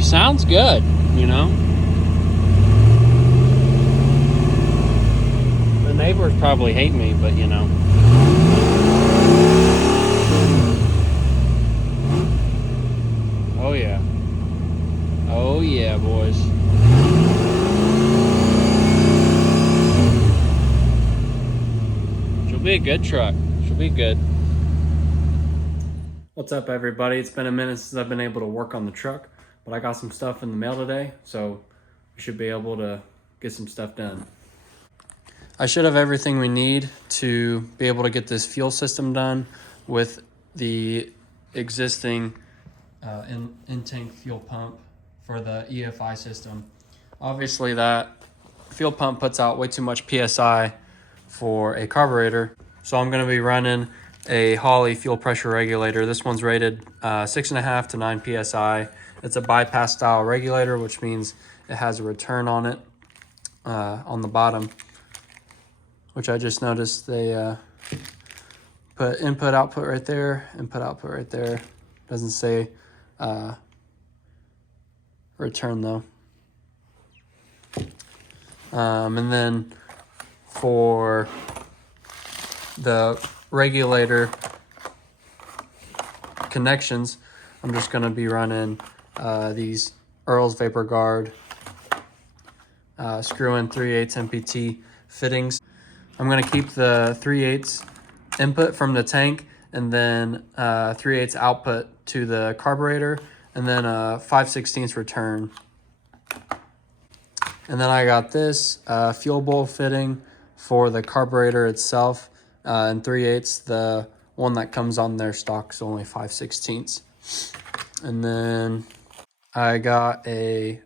she sounds good, you know. The neighbors probably hate me, but you know. Oh yeah. Oh yeah, boys. She'll be a good truck. She'll be good. What's up, everybody? It's been a minute since I've been able to work on the truck, but I got some stuff in the mail today, so we should be able to get some stuff done. I should have everything we need to be able to get this fuel system done with the existing in-tank fuel pump for the EFI system. Obviously, that fuel pump puts out way too much PSI for a carburetor, so I'm going to be running a Holley fuel pressure regulator. This one's rated 6.5 to 9 PSI. It's a bypass style regulator, which means it has a return on it on the bottom, which I just noticed they put input output right there, input output right there. Doesn't say return though. And then for the regulator connections, I'm just going to be running these Earl's Vapor Guard screw in 3/8 MPT fittings. I'm going to keep the 3/8 input from the tank, and then 3/8 output to the carburetor, and then a 5/16 return. And then I got this fuel bowl fitting for the carburetor itself, and 3/8. The one that comes on their stock is only 5/16. And then I got a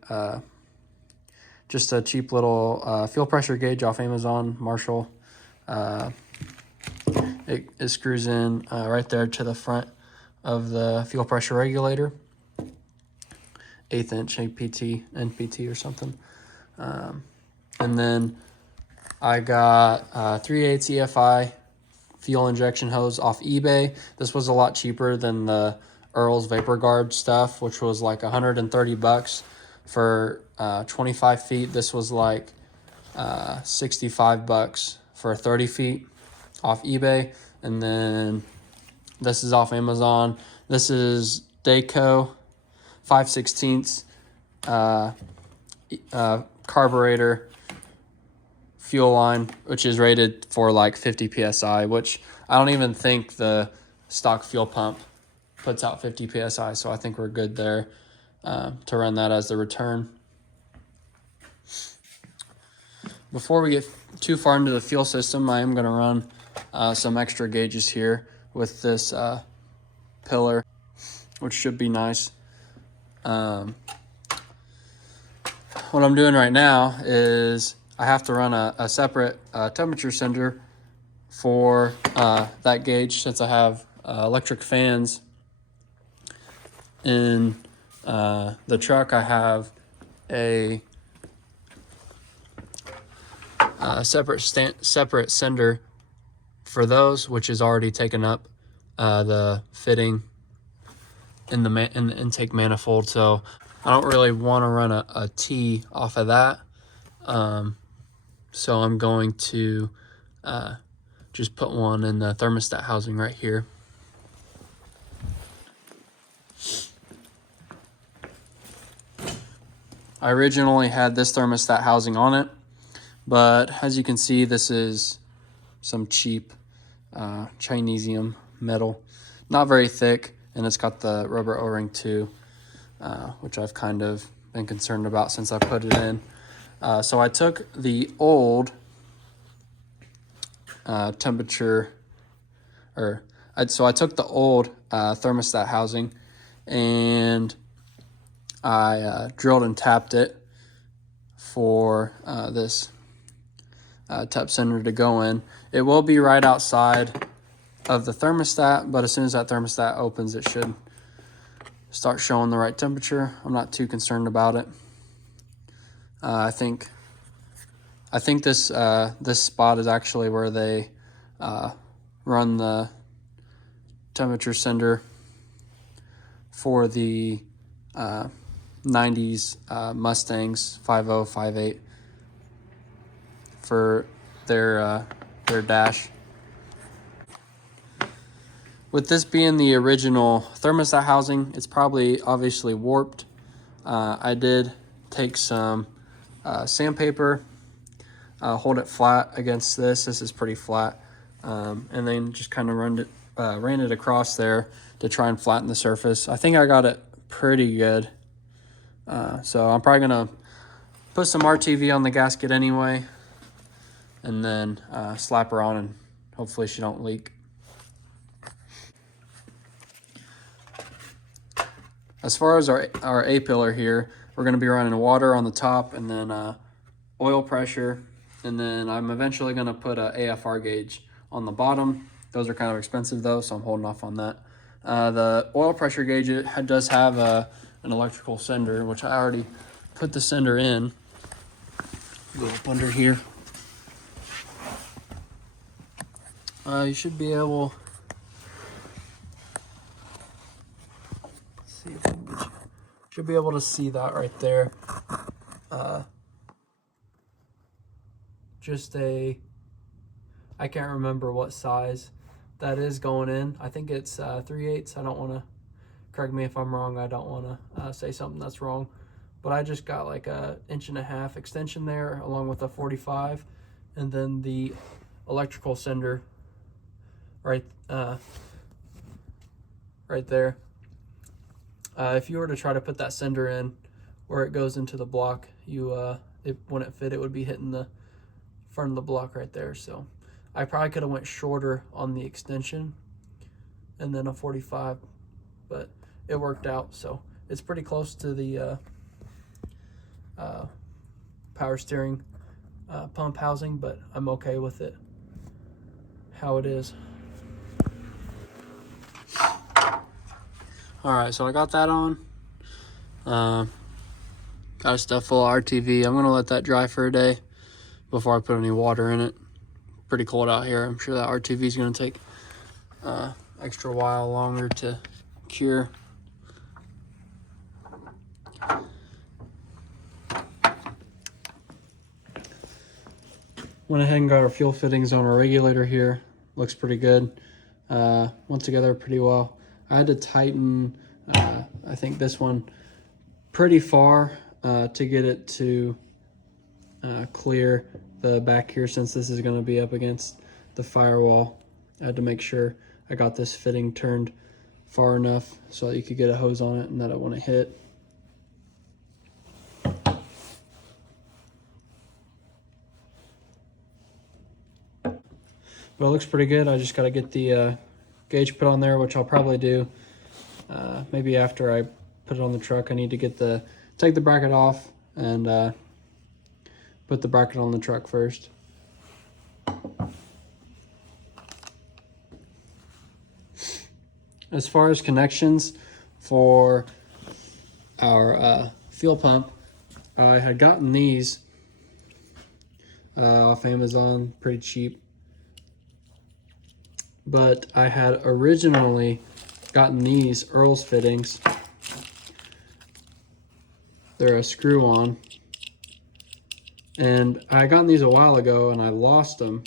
just a cheap little fuel pressure gauge off Amazon, Marshall. It screws in right there to the front of the fuel pressure regulator. 1/8 inch NPT or something. And then I got 3/8 EFI fuel injection hose off eBay. This was a lot cheaper than the Earl's Vapor Guard stuff, which was like $130 for 25 feet. This was like $65 for 30 feet off eBay. And then this is off Amazon. This is Dayco 5/16 carburetor fuel line, which is rated for like 50 PSI, which I don't even think the stock fuel pump puts out 50 PSI. So I think we're good there to run that as the return. Before we get too far into the fuel system, I am going to run some extra gauges here with this pillar, which should be nice. What I'm doing right now is I have to run a separate temperature sender for that gauge, since I have electric fans in the truck. I have a separate sender for those, which is already taken up the fitting in the intake manifold, so I don't really want to run a T off of that. So I'm going to just put one in the thermostat housing right here. I originally had this thermostat housing on it, but as you can see, this is some cheap Chinesium metal, not very thick, and it's got the rubber O-ring too, which I've kind of been concerned about since I put it in. So I took the old thermostat housing, and I drilled and tapped it for this tap sender to go in. It will be right outside of the thermostat, but as soon as that thermostat opens, it should start showing the right temperature. I'm not too concerned about it. I think this this spot is actually where they run the temperature sender for the 90s Mustangs 5.0, 5.8 for their dash. With this being the original thermostat housing, it's probably obviously warped. I did take some sandpaper, hold it flat against this. This is pretty flat. And then just kind of ran it across there to try and flatten the surface. I think I got it pretty good. So I'm probably gonna put some RTV on the gasket anyway, and then slap her on, and hopefully she don't leak. As far as our A-pillar here, we're going to be running water on the top, and then oil pressure, and then I'm eventually going to put a AFR gauge on the bottom. Those are kind of expensive though, so I'm holding off on that. The oil pressure gauge, it does have an electrical sender, which I already put the sender in. Go up under here. You should be able... see if I can get you. Should be able to see that right there. Just I can't remember what size that is going in. I think it's 3/8. I don't want to, correct me if I'm wrong. I don't want to say something that's wrong. But I just got like a 1.5 inch extension there, along with a 45, and then the electrical sender right there. If you were to try to put that sender in where it goes into the block, it wouldn't fit. It would be hitting the front of the block right there. So I probably could have went shorter on the extension and then a 45, but it worked out. So it's pretty close to the power steering pump housing, but I'm okay with it how it is. All right, so I got that on. Got a stuff full of RTV. I'm gonna let that dry for a day before I put any water in it. Pretty cold out here. I'm sure that RTV is gonna take extra while longer to cure. Went ahead and got our fuel fittings on our regulator here. Looks pretty good. Went together pretty well. I had to tighten, I think this one pretty far to get it to clear the back here, since this is going to be up against the firewall. I had to make sure I got this fitting turned far enough so that you could get a hose on it and that it wouldn't hit. But it looks pretty good. I just got to get the gauge put on there, which I'll probably do maybe after I put it on the truck. I need to take the bracket off and put the bracket on the truck first. As far as connections for our fuel pump, I had gotten these off Amazon, pretty cheap. But I had originally gotten these Earl's fittings. They're a screw-on. And I had gotten these a while ago and I lost them.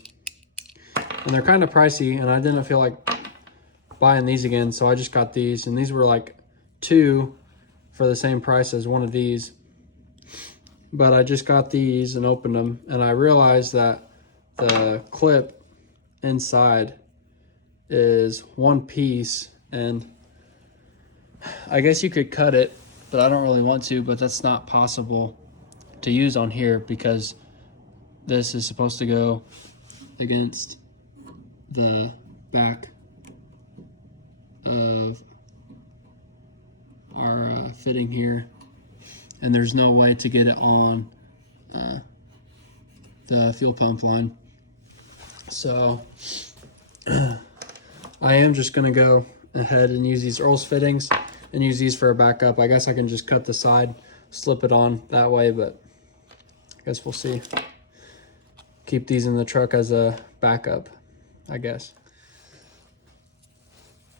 And they're kind of pricey and I didn't feel like buying these again, so I just got these. And these were like 2 for the same price as one of these. But I just got these and opened them and I realized that the clip inside is one piece, and I guess you could cut it, but I don't really want to. But that's not possible to use on here because this is supposed to go against the back of our fitting here, and there's no way to get it on the fuel pump line. So I am just gonna go ahead and use these Earl's fittings and use these for a backup. I guess I can just cut the side, slip it on that way, but I guess we'll see. Keep these in the truck as a backup, I guess.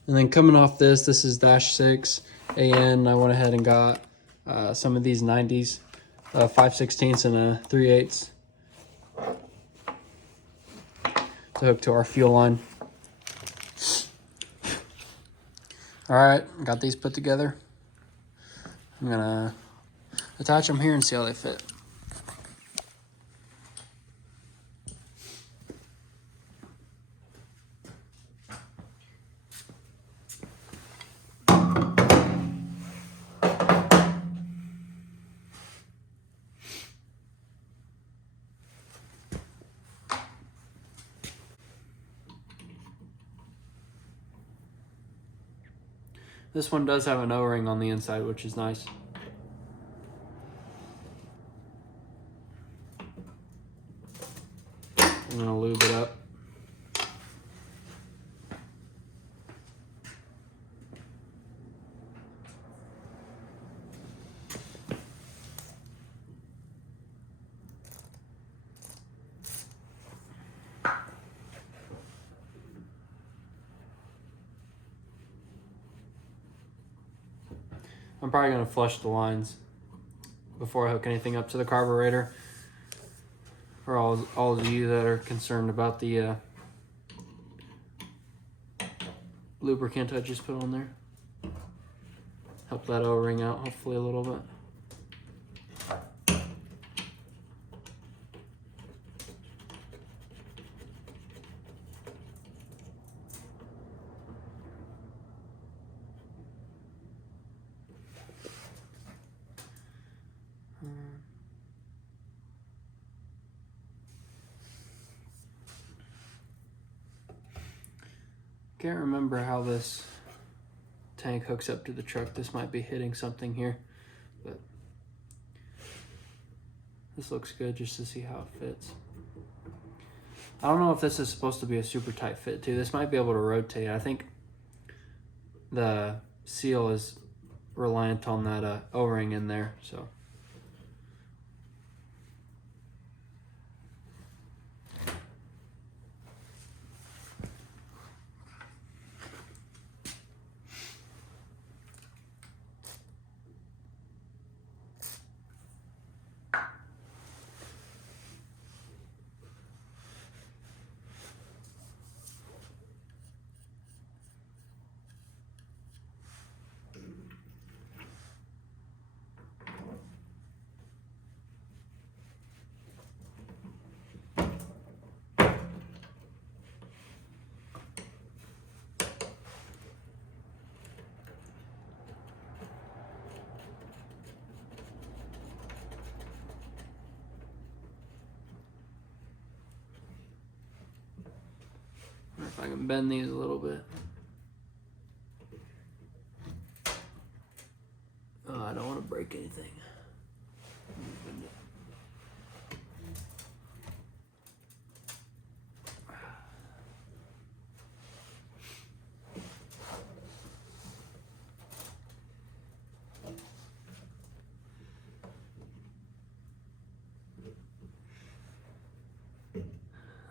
And then coming off this is -6 AN. I went ahead and got some of these 90s, 5/16 and a 3/8 to hook to our fuel line. All right, got these put together. I'm gonna attach them here and see how they fit. This one does have an O-ring on the inside, which is nice. I'm gonna lube it up. I'm probably gonna flush the lines before I hook anything up to the carburetor. For all of you that are concerned about the lubricant I just put on there. Help that O-ring out hopefully a little bit. Can't remember how this tank hooks up to the truck. This might be hitting something here, but this looks good just to see how it fits. I don't know if this is supposed to be a super tight fit too. This might be able to rotate. I think the seal is reliant on that O-ring in there, so. If I can bend these a little bit. Oh, I don't want to break anything.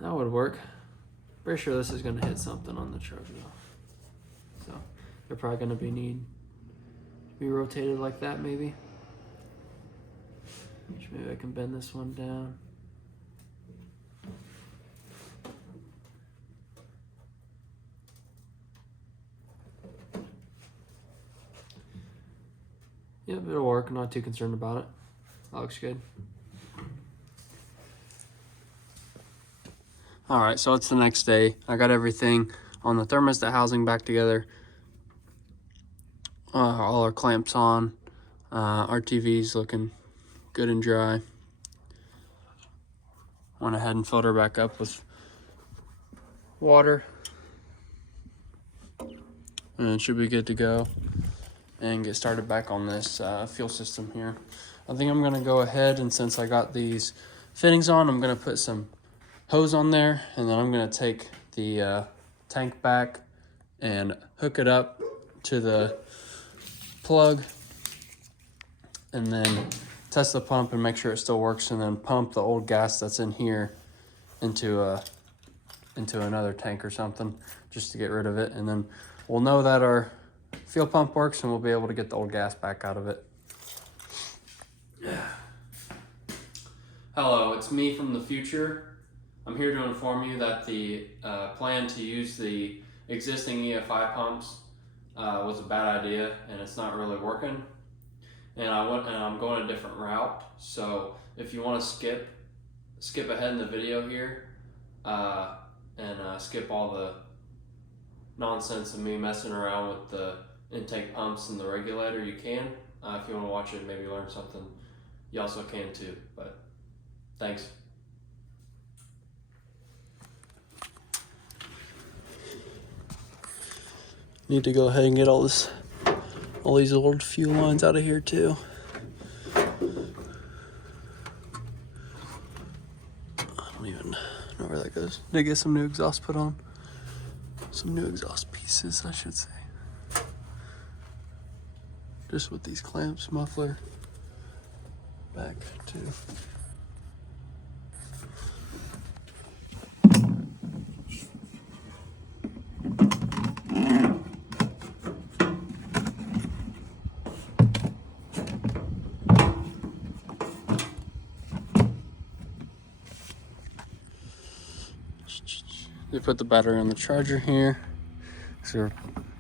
That would work. Pretty sure this is going to hit something on the truck though. So they're probably going to need to be rotated like that maybe. Maybe I can bend this one down. Yep, it'll work. I'm not too concerned about it. That looks good. All right, so it's the next day. I got everything on the thermostat housing back together. All our clamps on. Our TV's looking good and dry. Went ahead and filled her back up with water. And it should be good to go and get started back on this fuel system here. I think I'm gonna go ahead, and since I got these fittings on, I'm gonna put some hose on there, and then I'm gonna take the tank back and hook it up to the plug, and then test the pump and make sure it still works, and then pump the old gas that's in here into another tank or something just to get rid of it, and then we'll know that our fuel pump works and we'll be able to get the old gas back out of it. Hello, it's me from the future. I'm here to inform you that the plan to use the existing EFI pumps was a bad idea, and it's not really working. And I'm going a different route. So if you want to skip ahead in the video here and skip all the nonsense of me messing around with the intake pumps and the regulator, you can. If you want to watch it, maybe learn something, you also can too. But thanks. Need to go ahead and get all these old fuel lines out of here too. I don't even know where that goes. Did I get some new exhaust put on? Some new exhaust pieces, I should say. Just with these clamps, muffler, back too. They put the battery on the charger here. So we're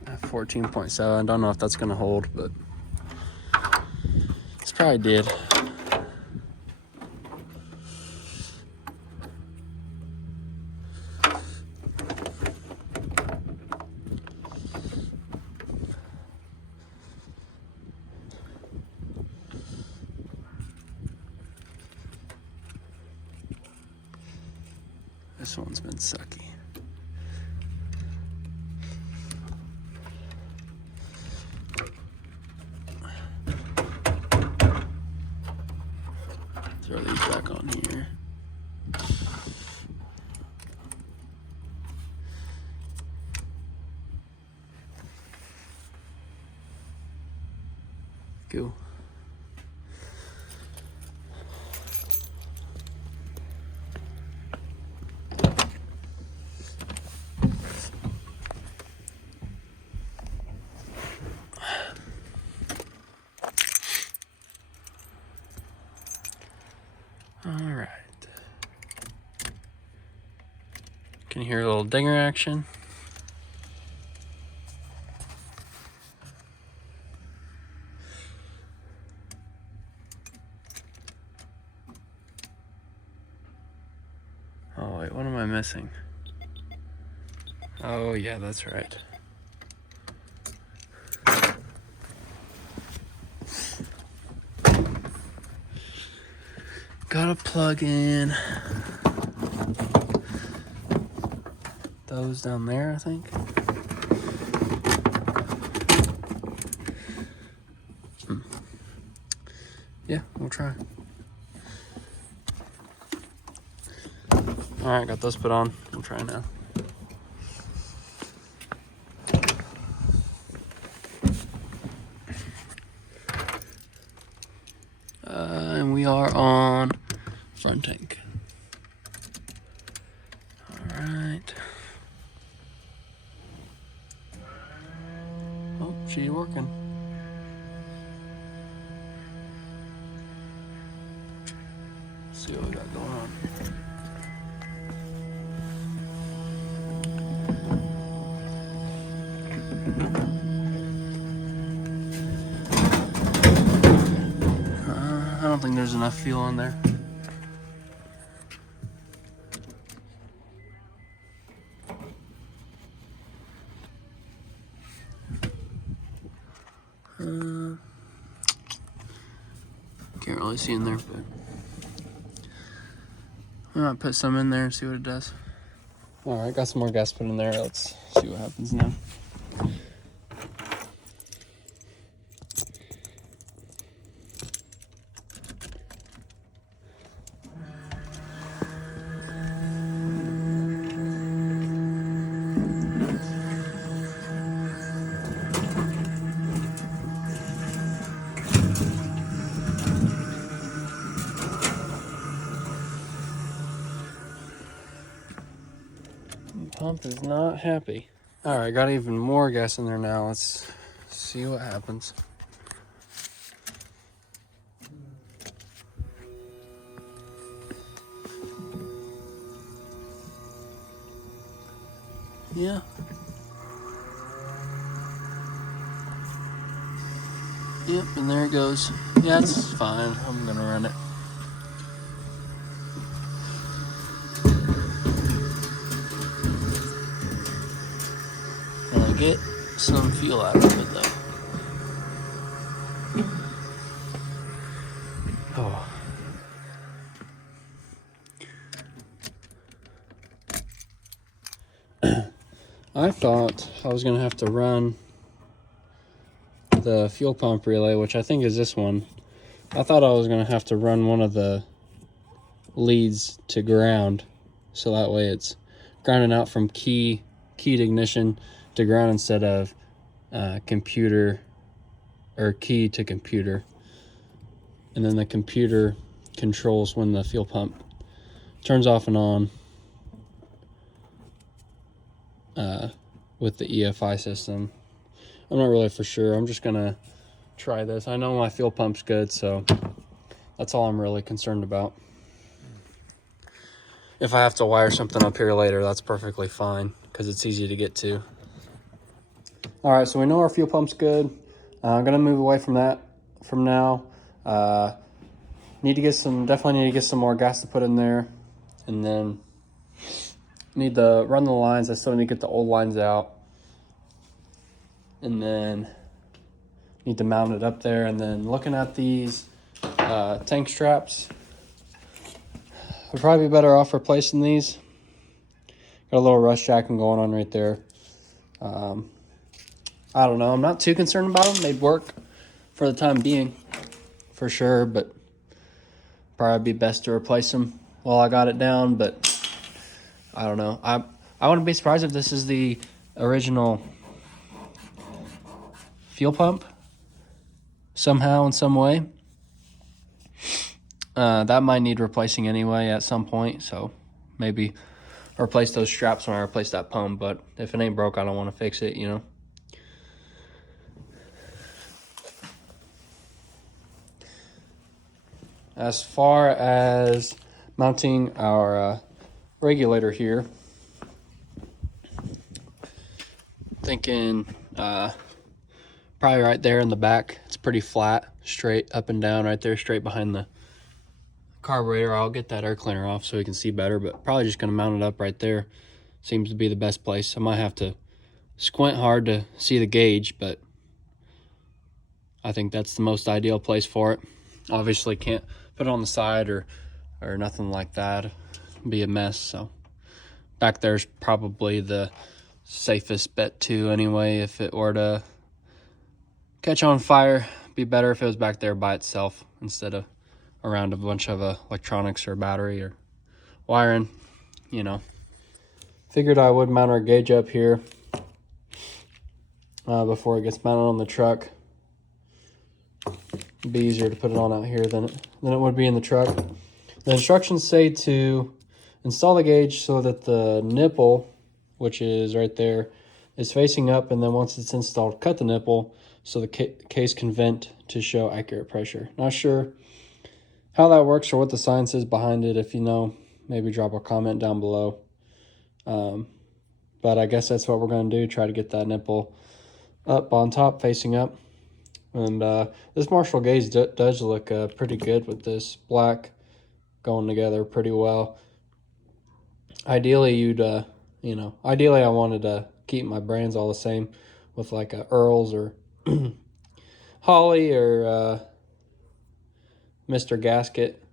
at 14.7. Don't know if that's gonna hold, but it's probably did. This one's been sucky. Throw these back on here. Go. All right. Can you hear a little dinger action? Oh wait, what am I missing? Oh yeah, that's right. Gotta plug in those down there, I think. Yeah, we'll try. All right, got those put on. We'll try now. And we are on front tank. All right. Oh, she's working. Let's see what we got going on here. I don't think there's enough fuel on there. Can't really see in there, but I might put some in there and see what it does. All right, got some more gas put in there. Let's see what happens now. Pump is not happy. All right, got even more gas in there now. Let's see what happens. Yeah. Yep, and there it goes. Yeah, it's fine. I'm gonna run it. And I get some fuel out of it though. Oh. I thought I was gonna have to run the fuel pump relay, which I think is this one. I thought I was gonna have to run one of the leads to ground, so that way it's grounding out from keyed ignition to ground instead of computer or key to computer, and then the computer controls when the fuel pump turns off and on with the EFI system. I'm not really for sure. I'm just gonna try this. I know my fuel pump's good, so that's all I'm really concerned about. If I have to wire something up here later, that's perfectly fine because it's easy to get to. All right, so we know our fuel pump's good. I'm gonna move away from that from now. Definitely need to get some more gas to put in there, and then need to run the lines. I still need to get the old lines out, and then need to mount it up there. And then looking at these tank straps, I'd probably be better off replacing these. Got a little rust jacking going on right there. I don't know. I'm not too concerned about them. They'd work for the time being, for sure, but probably be best to replace them while I got it down. But I don't know. I wouldn't be surprised if this is the original fuel pump somehow in some way. That might need replacing anyway at some point, so maybe replace those straps when I replace that pump. But if it ain't broke, I don't want to fix it, you know. As far as mounting our regulator here, thinking probably right there in the back. It's pretty flat, straight up and down right there, straight behind the carburetor. I'll get that air cleaner off so we can see better, but probably just going to mount it up right there. Seems to be the best place. I might have to squint hard to see the gauge, but I think that's the most ideal place for it. Obviously can't put it on the side or nothing like that. It'd be a mess. So back there's probably the safest bet too anyway. If it were to catch on fire, it'd be better if it was back there by itself instead of around a bunch of electronics or battery or wiring, you know. Figured I would mount our gauge up here before it gets mounted on the truck. It'd be easier to put it on out here than it would be in the truck. The instructions say to install the gauge so that the nipple, which is right there, is facing up, and then once it's installed, cut the nipple so the case can vent to show accurate pressure. Not sure how that works or what the science is behind it. If you know, maybe drop a comment down below. But I guess that's what we're going to do, try to get that nipple up on top, facing up. And this Marshall gauge does look pretty good with this black going together pretty well. Ideally, ideally I wanted to keep my brands all the same with like a Earls or Holly or Mr. Gasket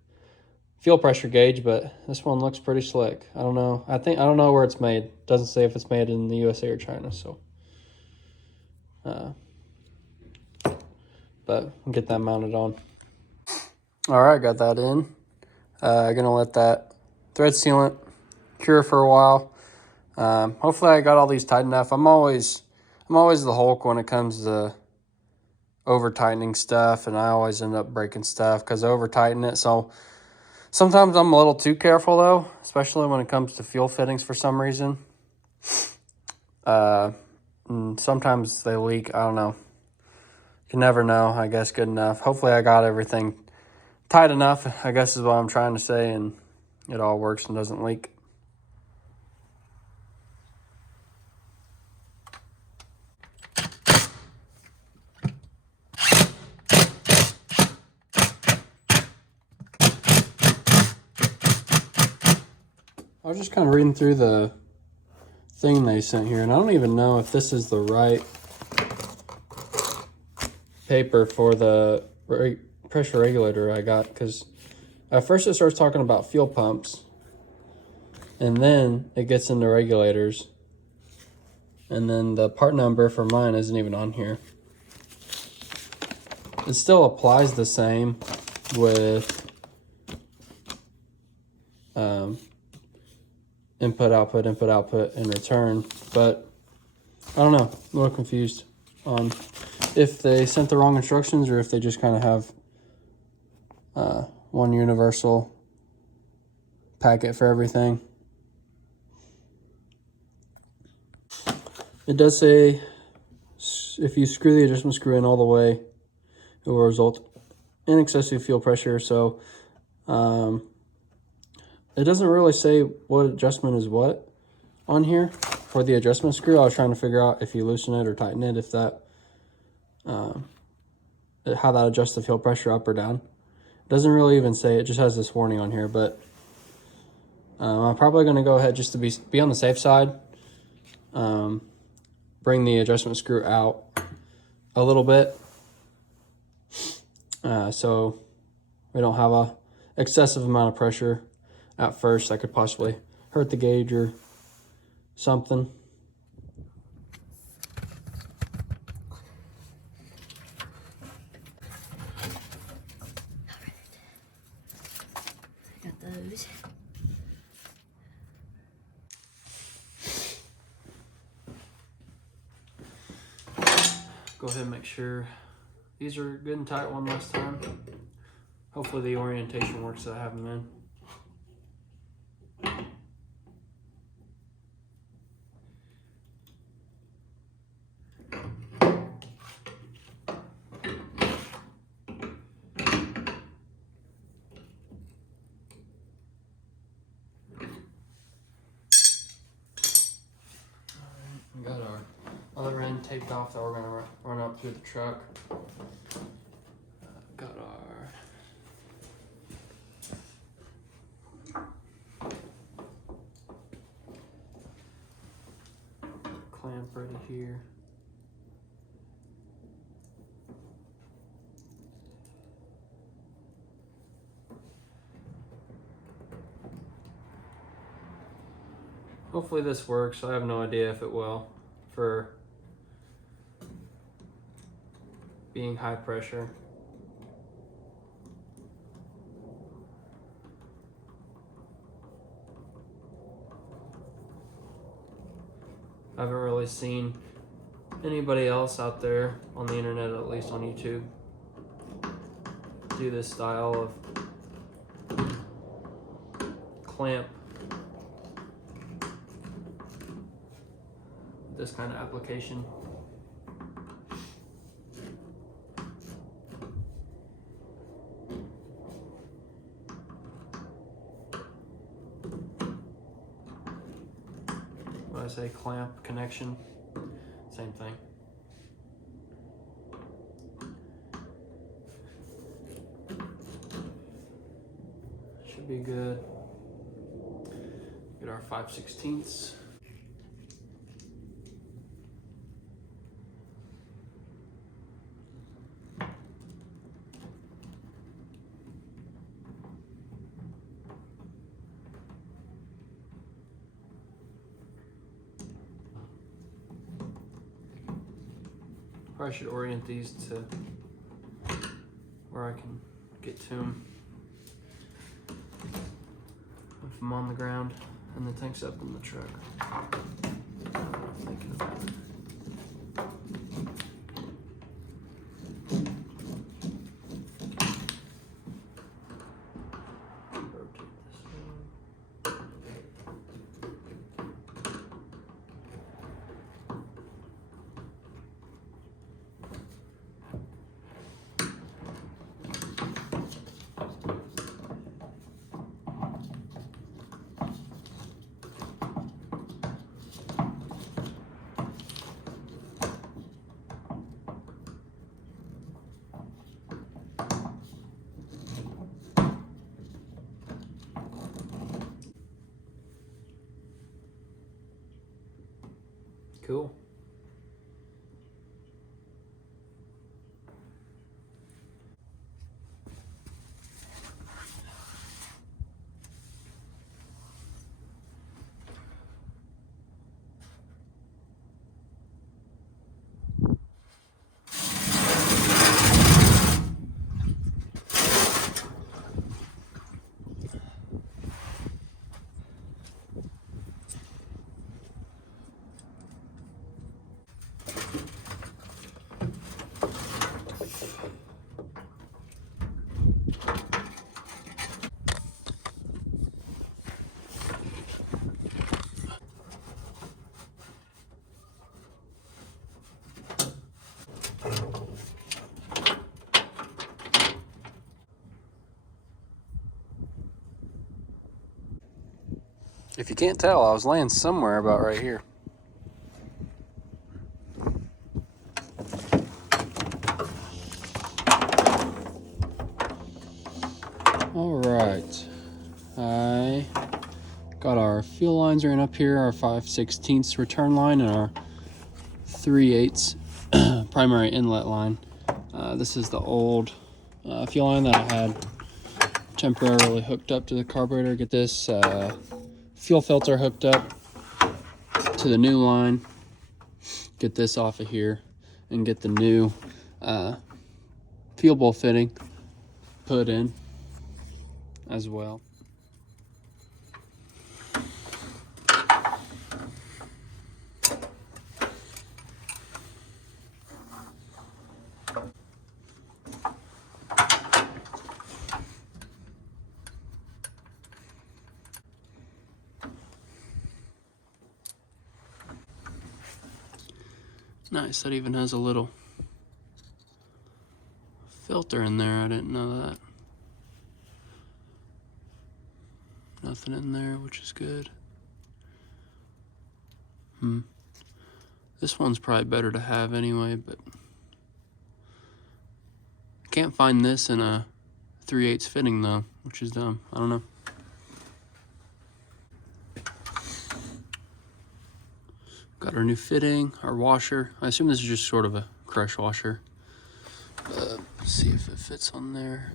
fuel pressure gauge, but this one looks pretty slick. I don't know. I don't know where it's made. Doesn't say if it's made in the USA or China, so but I'll get that mounted on. All right, got that in. Gonna let that thread sealant cure for a while. Hopefully I got all these tight enough. I'm always the Hulk when it comes to over tightening stuff, and I always end up breaking stuff because I over tighten it. So sometimes I'm a little too careful though, especially when it comes to fuel fittings for some reason. Sometimes they leak. I don't know. You never know, I guess, good enough. Hopefully I got everything tight enough, I guess is what I'm trying to say, and it all works and doesn't leak. I was just kind of reading through the thing they sent here, and I don't even know if this is the right paper for the pressure regulator I got, because at first it starts talking about fuel pumps, and then it gets into regulators, and then the part number for mine isn't even on here. It still applies the same with input, output, and return, but I don't know, a little confused on if they sent the wrong instructions or if they just kind of have one universal packet for everything. It does say if you screw the adjustment screw in all the way, it will result in excessive fuel pressure. So it doesn't really say what adjustment is what on here for the adjustment screw. I was trying to figure out if you loosen it or tighten it, if that how that adjusts the fuel pressure up or down. It doesn't really even say, it just has this warning on here, but I'm probably going to go ahead just to be on the safe side. Bring the adjustment screw out a little bit so we don't have a excessive amount of pressure at first that could possibly hurt the gauge or something. Got those. Go ahead and make sure these are good and tight one last time. Hopefully the orientation works that I have them in. We got our other end taped off that we're going to run up through the truck. Got our clamp ready here. Hopefully this works. I have no idea if it will for being high pressure. I haven't really seen anybody else out there on the internet, at least on YouTube, do this style of clamp, this kind of application. When I say clamp connection, same thing. Should be good. Get our 5/16. Probably should orient these to where I can get to them if I'm on the ground and the tank's up in the truck. Thinking about it. Rotate this one. Cool. If you can't tell, I was laying somewhere about right here. All right, I got our fuel lines are in up here, our 5/16 return line and our 3/8 primary inlet line. This is the old fuel line that I had temporarily hooked up to the carburetor. Get this fuel filter hooked up to the new line. Get this off of here and get the new fuel bowl fitting put in as well. Nice, that even has a little filter in there. I didn't know that. Nothing in there, which is good. This one's probably better to have anyway, but I can't find this in a 3/8 fitting though, which is dumb. I don't know. Got our new fitting, our washer. I assume this is just sort of a crush washer. Let's see if it fits on there.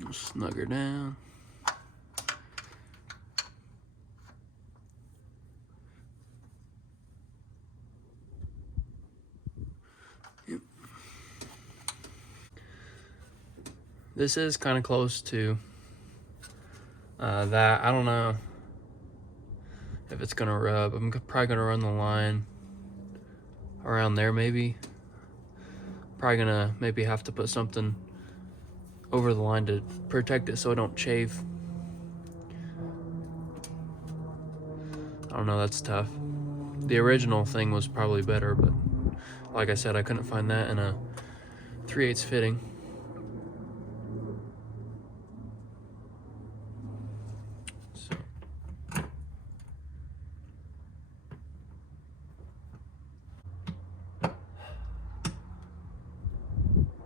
We'll snug her down. Yep. This is kind of close to that. I don't know if it's gonna rub. I'm probably gonna run the line around there maybe. Probably gonna maybe have to put something over the line to protect it so it don't chafe. I don't know, that's tough. The original thing was probably better, but like I said, I couldn't find that in a 3/8 fitting. So.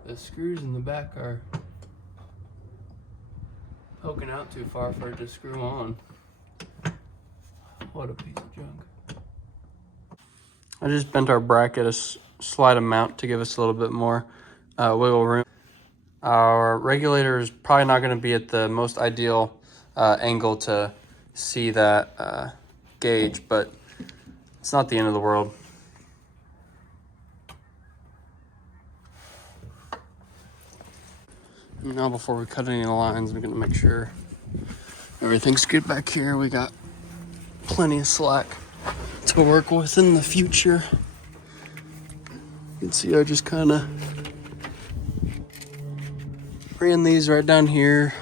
The screws in the back are poking out too far for it to screw on. What a piece of junk. I just bent our bracket a slight amount to give us a little bit more wiggle room. Our regulator is probably not going to be at the most ideal angle to see that gauge, but it's not the end of the world. Now before we cut any lines, we're going to make sure everything's good back here. We got plenty of slack to work with in the future. You can see I just kind of ran these right down here,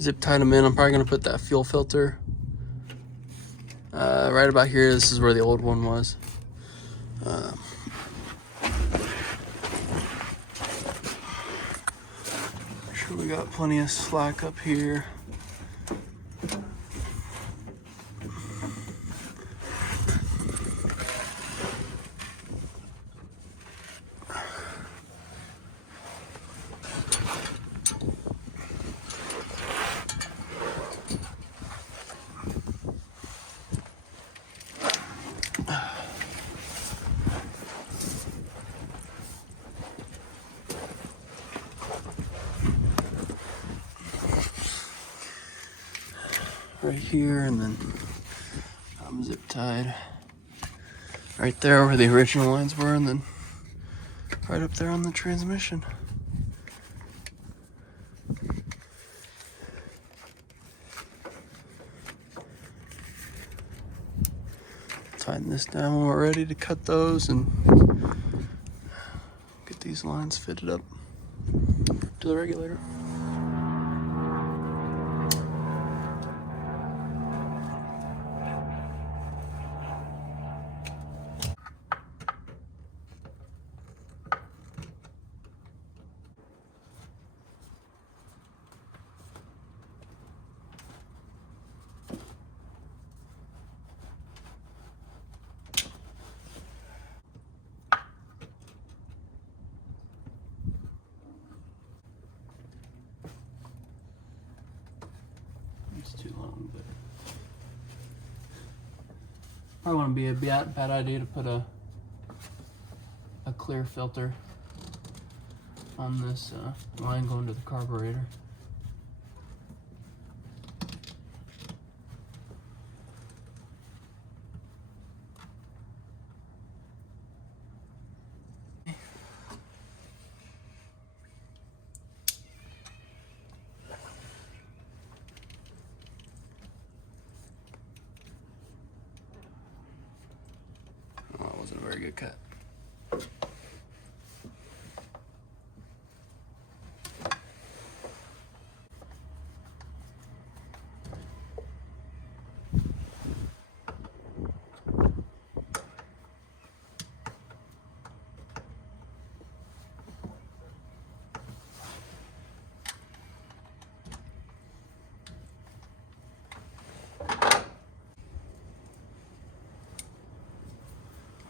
zip tied them in. I'm probably going to put that fuel filter right about here. This is where the old one was. Make sure we got plenty of slack up here. right here, and then I'm zip tied right there where the original lines were, and then right up there on the transmission. Tighten this down when we're ready to cut those and get these lines fitted up to the regulator. It's too long, but probably wouldn't be a bad idea to put a clear filter on this line going to the carburetor. Oh, that wasn't a very good cut.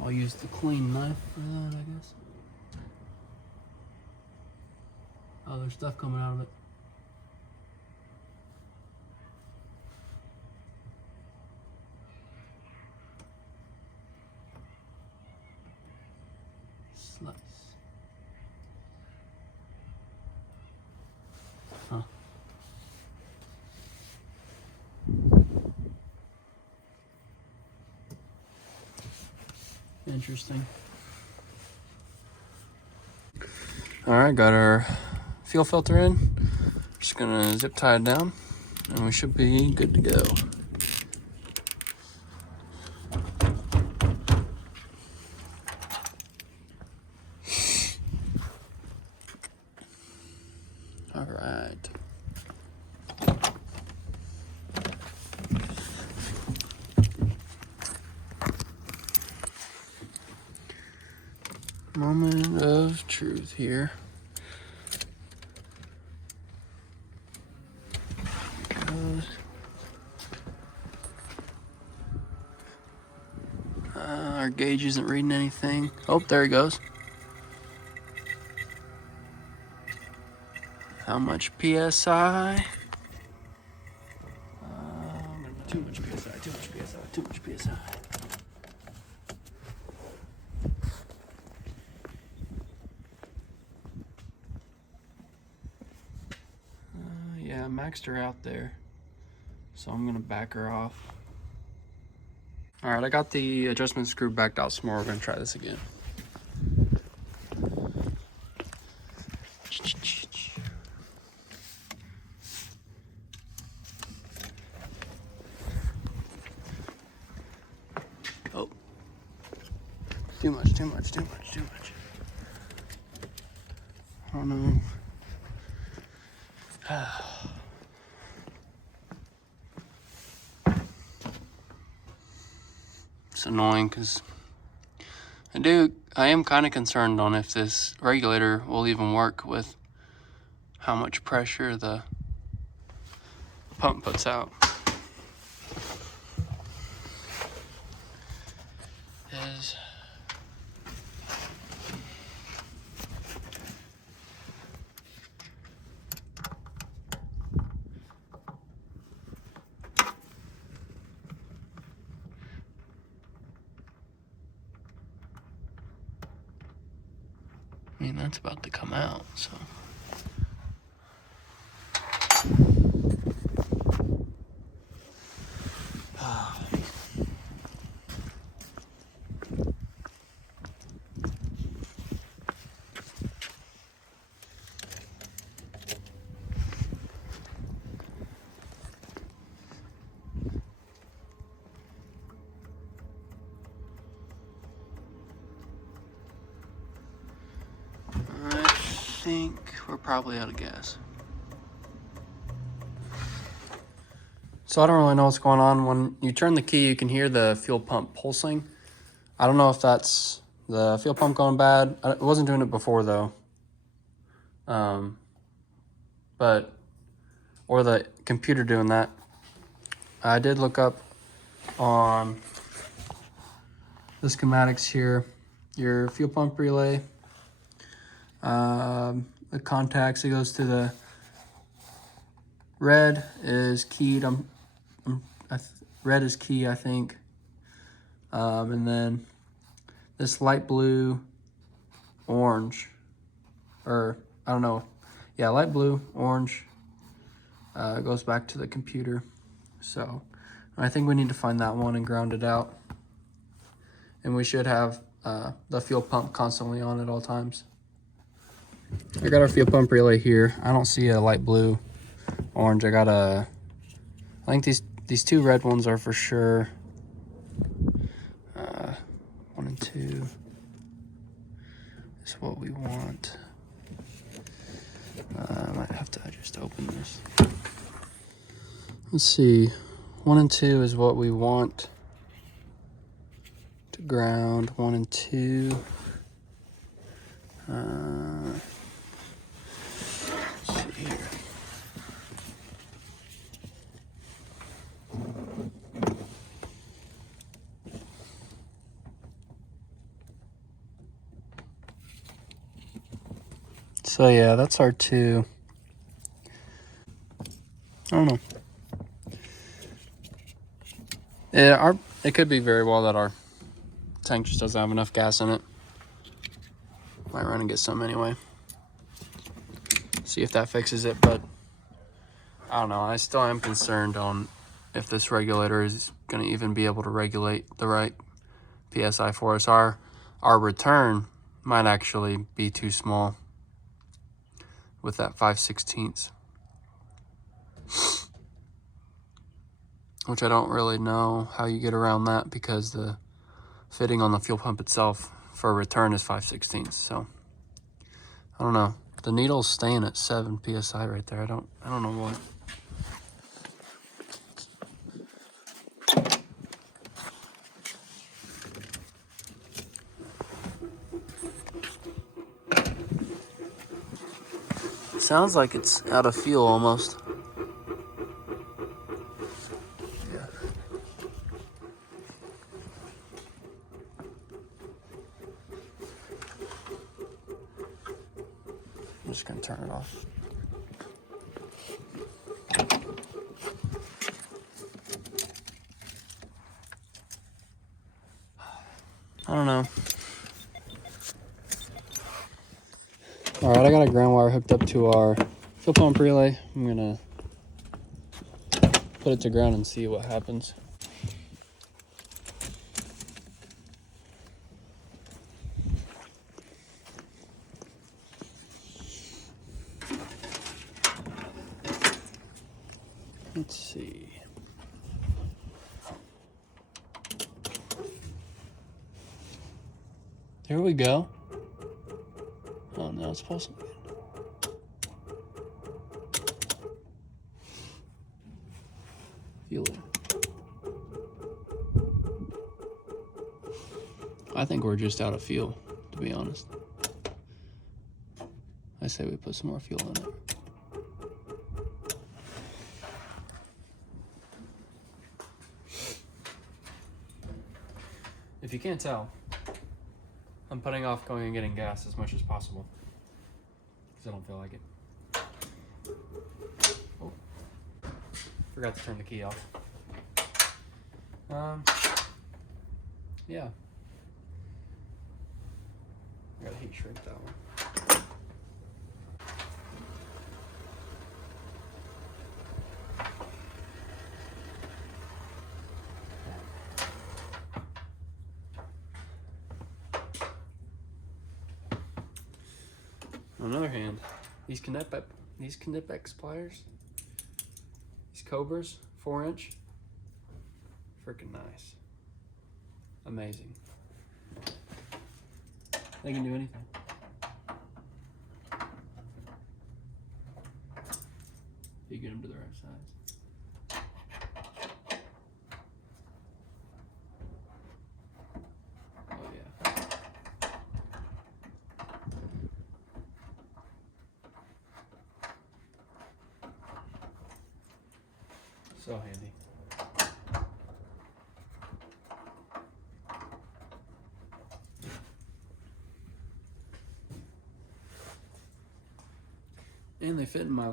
I'll use the clean knife for that, I guess. Oh, there's stuff coming out of it. Slice. Huh. Interesting. All right, got our fuel filter in. Just gonna zip tie it down and we should be good to go. All right. Moment of truth here. Goes. Our gauge isn't reading anything. Oh, there he goes. How much PSI? Too much PSI, too much PSI, too much PSI. Yeah, I maxed her out there, so I'm gonna back her off. All right, I got the adjustment screw backed out some more. We're gonna try this again. Oh, too much, too much, too much, too much. Oh no. It's annoying because I am kind of concerned on if this regulator will even work with how much pressure the pump puts out. I mean, that's about to come out, so. think we're probably out of gas. So I don't really know what's going on. When you turn the key, you can hear the fuel pump pulsing. I don't know if that's the fuel pump going bad. It wasn't doing it before though. Or the computer doing that. I did look up on the schematics here. Your fuel pump relay, the contacts, it goes to the red is keyed. Red is key, I think. And then this light blue, orange, or I don't know. Yeah, light blue, orange, goes back to the computer. So I think we need to find that one and ground it out. And we should have the fuel pump constantly on at all times. I got our fuel pump relay here. I don't see a light blue, orange. I think these two red ones are for sure. 1 and 2 is what we want. I might have to just open this. Let's see. 1 and 2 is what we want to ground. 1 and 2. Let's see here. So yeah, that's our 2. I don't know. It could be very well that our tank just doesn't have enough gas in it. Might run and get some anyway. See if that fixes it, but I don't know. I still am concerned on if this regulator is going to even be able to regulate the right PSI for us. Our return might actually be too small with that 5/16, which I don't really know how you get around that because the fitting on the fuel pump itself for a return is 5/16. So I don't know. The needle's staying at 7 PSI right there. I don't know why. Sounds like it's out of fuel almost. Yeah. I'm just gonna turn it off. I don't know. All right, I got a ground wire hooked up to our fuel pump relay. I'm gonna put it to ground and see what happens. Let's see. There we go. Oh, now it's pulsing again. Feel it. I think we're just out of fuel, to be honest. I say we put some more fuel in it. If you can't tell, I'm putting off going and getting gas as much as possible because I don't feel like it. Oh, forgot to turn the key off. Yeah. I gotta heat shrink that one. On the other hand, these Knipex pliers, these Cobras, 4-inch, freaking nice, amazing. They can do anything. get them to the right size. Oh yeah. So handy. And they fit in my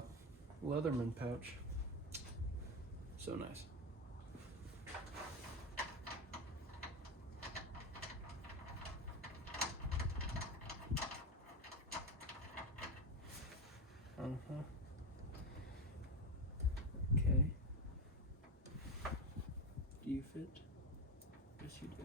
Leatherman pouch. So nice. Okay. Do you fit? Yes, you do.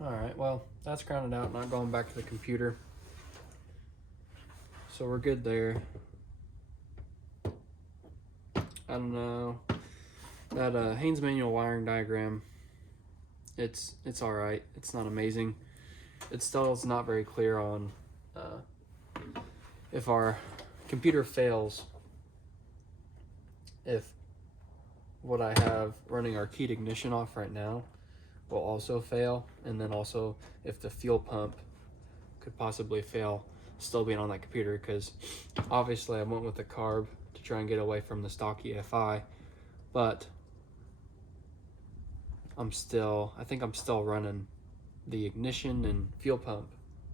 Alright, well, that's grounded out, not going back to the computer. So we're good there. I don't know. That Haynes manual wiring diagram, it's alright. It's not amazing. It still is not very clear on if our computer fails, if what I have running our keyed ignition off right now will also fail, and then also if the fuel pump could possibly fail still being on that computer, because obviously I went with the Carb to try and get away from the stock EFI, but I think I'm still running the ignition and fuel pump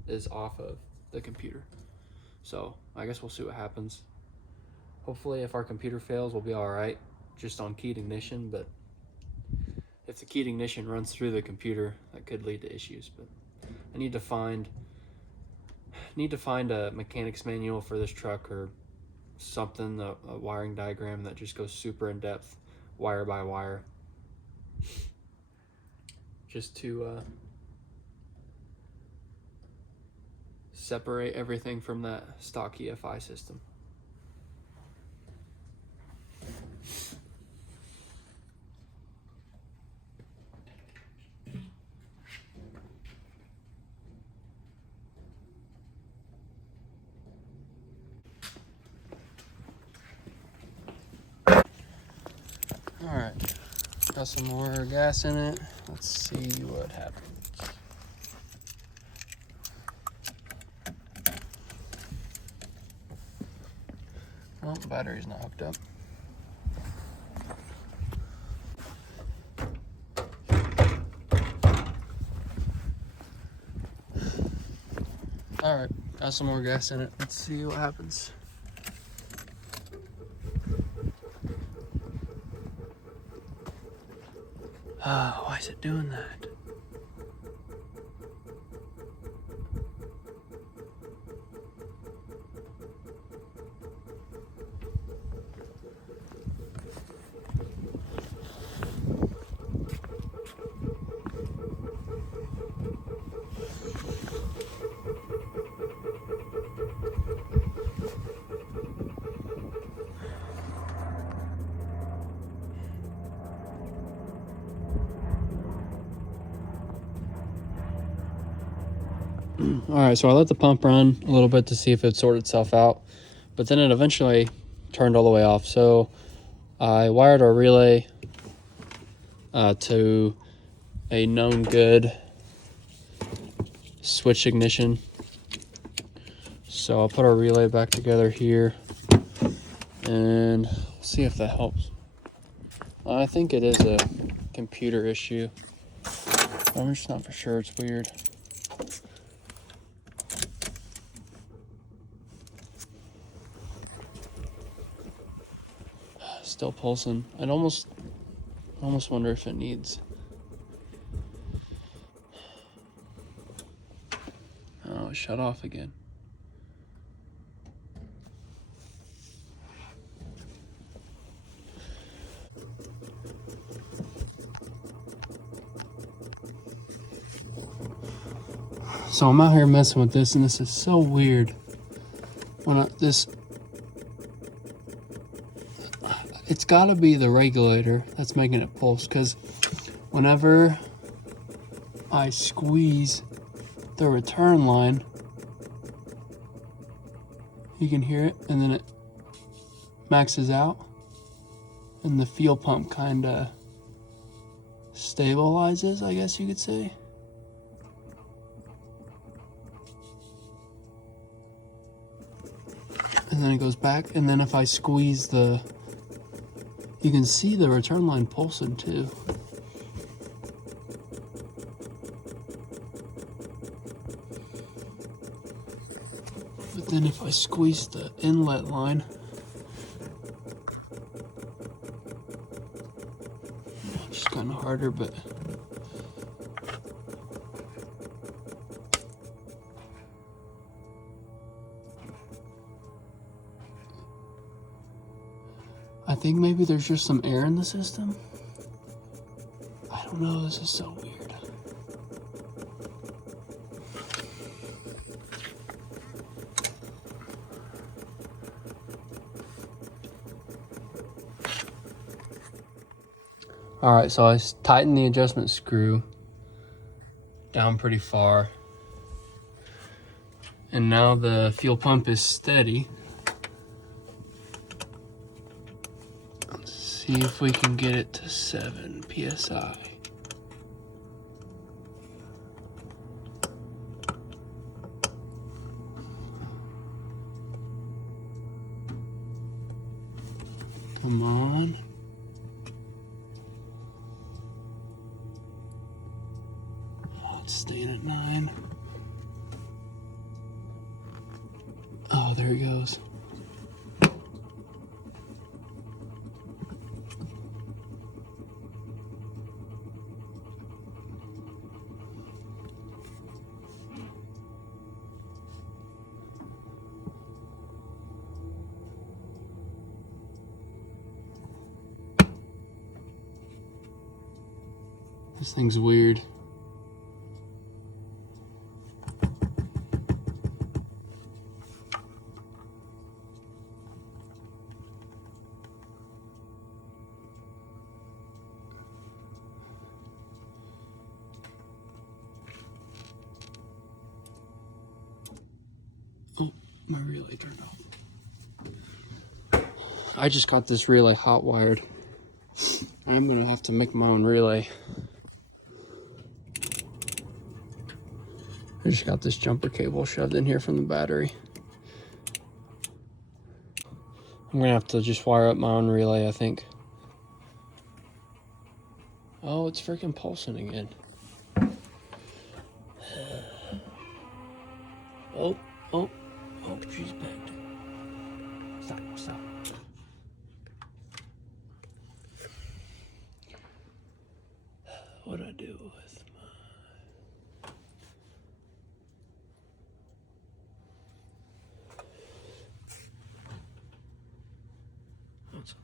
is off of the computer. So I guess we'll see what happens. Hopefully if our computer fails, we'll be all right just on keyed ignition, but if the keyed ignition runs through the computer, that could lead to issues. But I need to find a mechanic's manual for this truck or something, a wiring diagram that just goes super in depth, wire by wire, just to separate everything from that stock EFI system. All right, got some more gas in it. Let's see what happens. Oh, battery's not hooked up. All right, got some more gas in it. Let's see what happens. Why is it doing that? All right, so I let the pump run a little bit to see if it sorted itself out, but then it eventually turned all the way off. So I wired our relay to a known good switch ignition. So I'll put our relay back together here and see if that helps. I think it is a computer issue. I'm just not for sure. It's weird. Still pulsing. I'd almost wonder if it needs. Oh, it shut off again. So I'm out here messing with this, and this is so weird. It's got to be the regulator that's making it pulse, because whenever I squeeze the return line, you can hear it, and then it maxes out, and the fuel pump kind of stabilizes, I guess you could say. And then it goes back, and then if I squeeze the, you can see the return line pulsing too. But then if I squeeze the inlet line, it's kind of harder, but I think maybe there's just some air in the system. I don't know, this is so weird. All right, so I tightened the adjustment screw down pretty far. And now the fuel pump is steady. Let's see if we can get it to 7 PSI. Come on. Oh, it's staying at 9. Oh, there he goes. This thing's weird. Oh, my relay turned off. I just got this relay hot wired. I'm gonna have to make my own relay. I just got this jumper cable shoved in here from the battery. I'm gonna have to just wire up my own relay, I think. Oh, it's freaking pulsing again. Oh, she's back. Stop. What'd I do with my... That's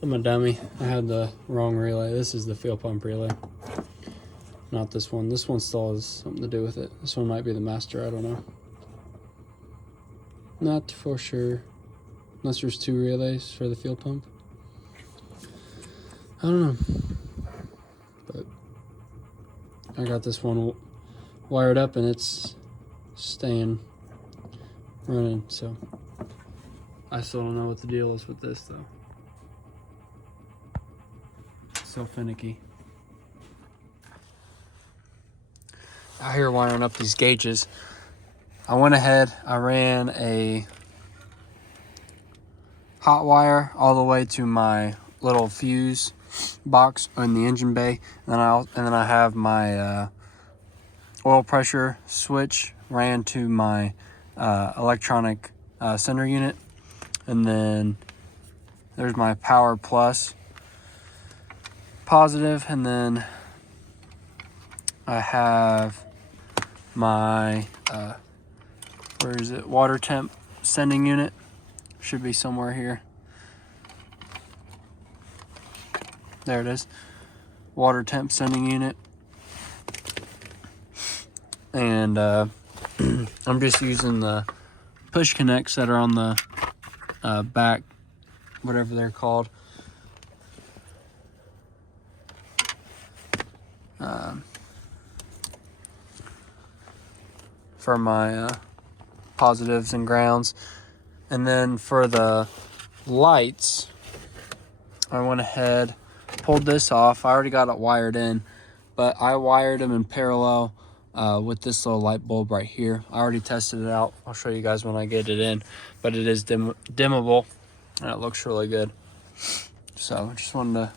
I'm a dummy. I had the wrong relay. This is the fuel pump relay, not this one. This one still has something to do with it. This one might be the master. I don't know. Not for sure. Unless there's 2 relays for the fuel pump. I don't know. But I got this one wired up and it's staying running. So I still don't know what the deal is with this though. So finicky. Out here wiring up these gauges. I went ahead, I ran a hot wire all the way to my little fuse box in the engine bay, and then I have my oil pressure switch ran to my electronic center unit, and then there's my power plus positive, and then I have my where is it, water temp sending unit. Should be somewhere here. There it is. Water temp sending unit. And I'm just using the push connects that are on the back, whatever they're called. For my positives and grounds. And then for the lights, I went ahead, pulled this off. I already got it wired in, but I wired them in parallel with this little light bulb right here. I already tested it out. I'll show you guys when I get it in, but it is dimmable and it looks really good. So I just wanted to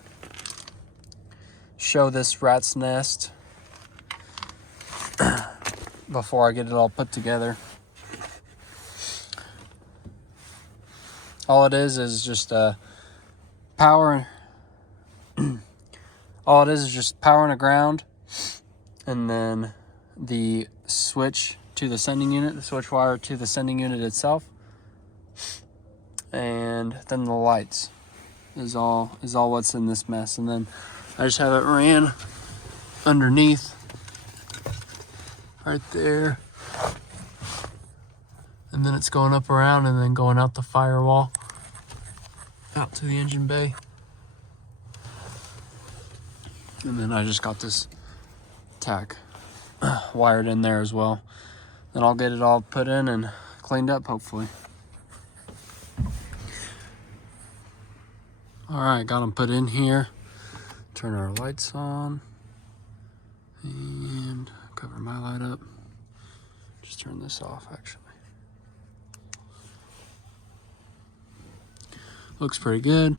show this rat's nest before I get it all put together. All it is just power. All it is just power and a ground, and then the switch to the sending unit, the switch wire to the sending unit itself, and then the lights is all what's in this mess. And then I just have it ran underneath right there, and then it's going up around and then going out the firewall out to the engine bay. And then I just got this tack wired in there as well. Then I'll get it all put in and cleaned up, hopefully. All right, got them put in here. Turn our lights on and cover my light up. Just turn this off, actually. Looks pretty good.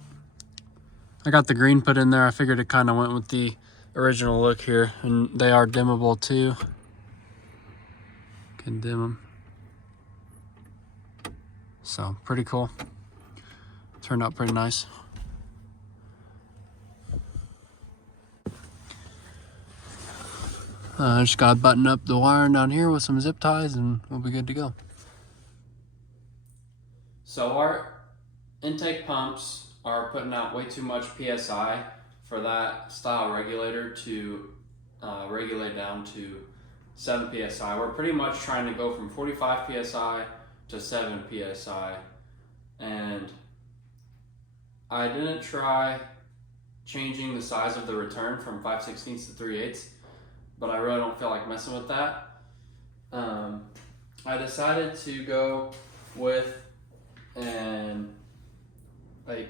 I got the green put in there. I figured it kind of went with the original look here, and they are dimmable too. Can dim them. So pretty cool. Turned out pretty nice. I just gotta button up the wiring down here with some zip ties and we'll be good to go. So our intake pumps are putting out way too much PSI for that style regulator to regulate down to 7 PSI. We're pretty much trying to go from 45 PSI to 7 PSI. And I didn't try changing the size of the return from 5/16 to 3/8, but I really don't feel like messing with that. I decided to go with a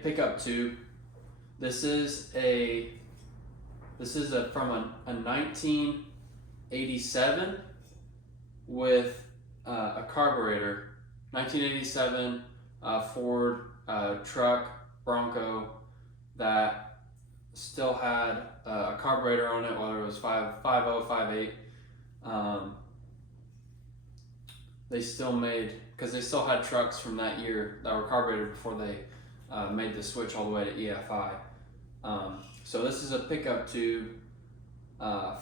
pickup tube. This is from a 1987 with a carburetor. 1987 Ford truck Bronco that still had a carburetor on it, whether it was 5.50, 5.8. They still made, because they still had trucks from that year that were carbureted before they made the switch all the way to EFI. So this is a pickup tube I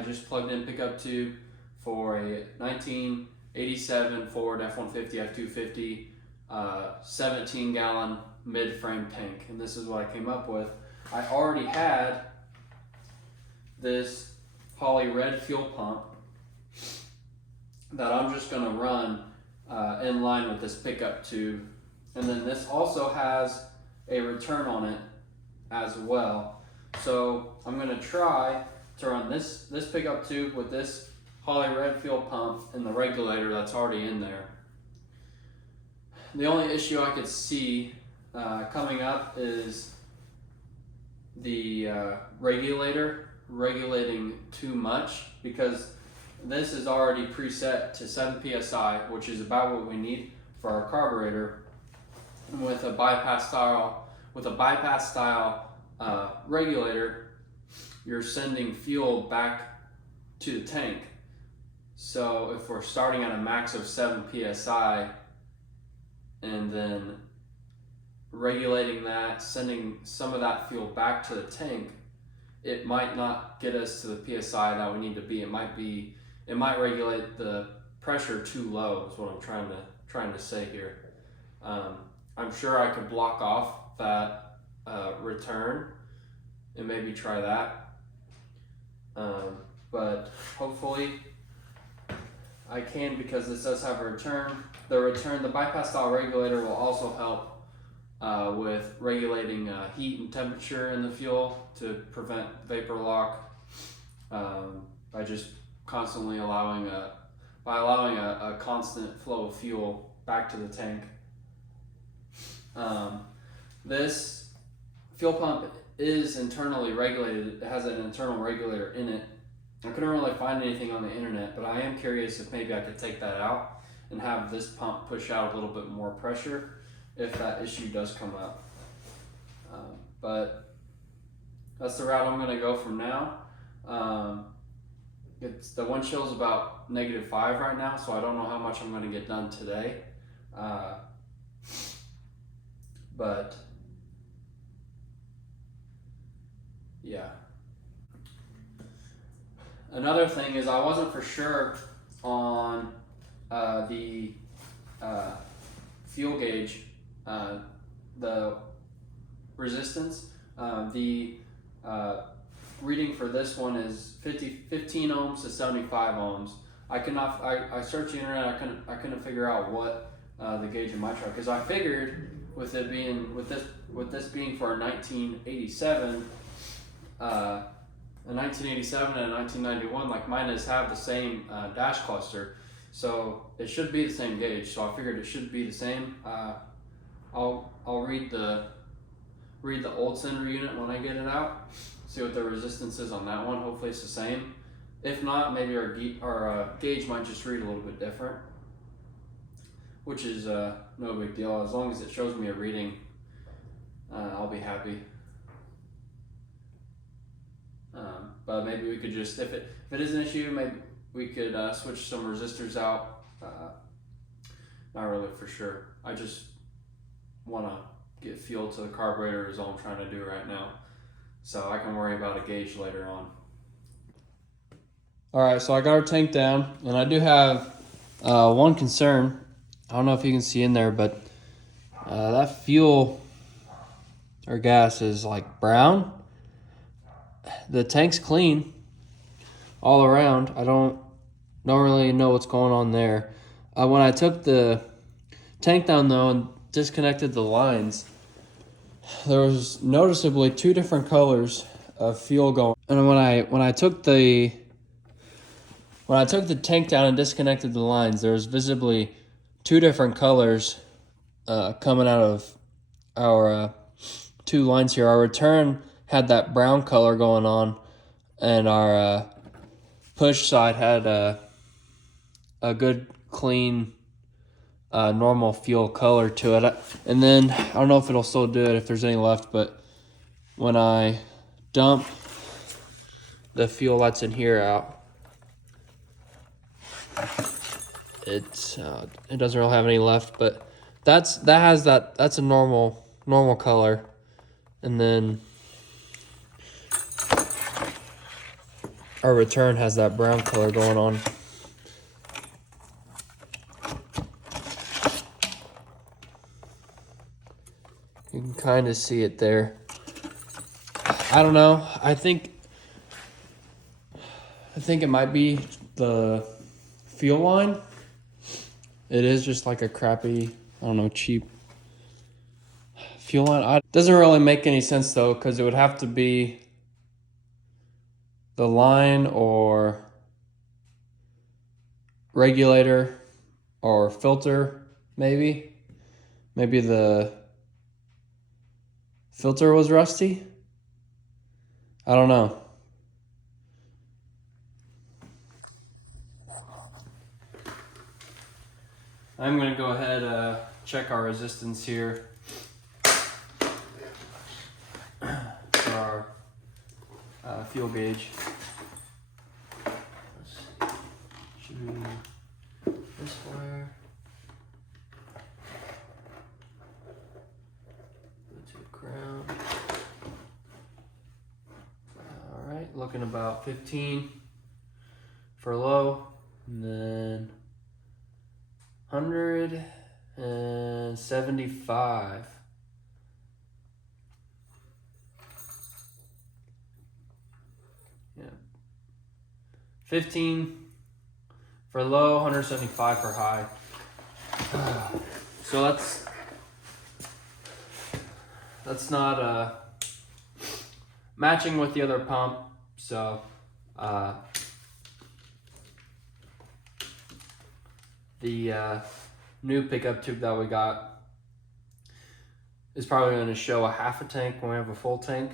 just plugged in pickup tube for a 1987 Ford F250 F250 17 gallon mid-frame tank, and this is what I came up with. I already had this poly red fuel pump that I'm just going to run in line with this pickup tube, and then this also has a return on it as well. So I'm going to try to run this pickup tube with this poly red fuel pump and the regulator that's already in there. The only issue I could see coming up is the regulator regulating too much, because this is already preset to 7 psi, which is about what we need for our carburetor. And with a bypass style regulator, you're sending fuel back to the tank. So if we're starting at a max of 7 psi and then regulating that, sending some of that fuel back to the tank, it might not get us to the psi that we need to be. It might regulate the pressure too low, is what I'm trying to say here. I'm sure I could block off that return and maybe try that, but hopefully I can, because this does have a return. The bypass style regulator will also help with regulating heat and temperature in the fuel to prevent vapor lock, by just constantly allowing a constant flow of fuel back to the tank. This fuel pump is internally regulated. It has an internal regulator in it. I couldn't really find anything on the internet, but I am curious if maybe I could take that out and have this pump push out a little bit more pressure if that issue does come up. But that's the route I'm going to go from now. The wind chill is about -5 right now, so I don't know how much I'm going to get done today. But yeah. Another thing is, I wasn't for sure on the fuel gauge, the resistance. The reading for this one is 15 ohms to 75 ohms. I searched the internet. I couldn't figure out what the gauge in my truck, because I figured with this being for a 1987. A 1987 and a 1991, like mine have the same dash cluster, so it should be the same gauge. So I figured it should be the same. I'll read the old cylinder unit when I get it out, see what the resistance is on that one. Hopefully it's the same. If not, maybe our gauge might just read a little bit different, which is no big deal. As long as it shows me a reading, I'll be happy. But maybe we could just, if it is an issue, maybe we could switch some resistors out. Not really for sure. I just want to get fuel to the carburetor is all I'm trying to do right now, so I can worry about a gauge later on. All right, so I got our tank down, and I do have one concern. I don't know if you can see in there, but that fuel or gas is like brown. The tank's clean all around. I don't really know what's going on there. When I took the tank down though and disconnected the lines, there was noticeably 2 different colors of fuel going. And when I took the tank down and disconnected the lines, there was visibly 2 different colors coming out of our 2 lines here. Our return had that brown color going on, and our push side had a good clean normal fuel color to it. And then I don't know if it'll still do it if there's any left, but when I dump the fuel that's in here out, it doesn't really have any left, but that's a normal color. And then our return has that brown color going on. You can kind of see it there. I don't know. I think it might be the fuel line. It is just like a crappy, I don't know, cheap fuel line. Doesn't really make any sense though, because it would have to be the line or regulator or filter, maybe. Maybe the filter was rusty. I don't know. I'm gonna go ahead check our resistance here for our fuel gauge. Let's see. Should we this wire? Go to ground. All right, looking about 15 for low, and then 175. Yeah. 15 for low, 175 for high. So that's not matching with the other pump. So the new pickup tube that we got is probably going to show a half a tank when we have a full tank,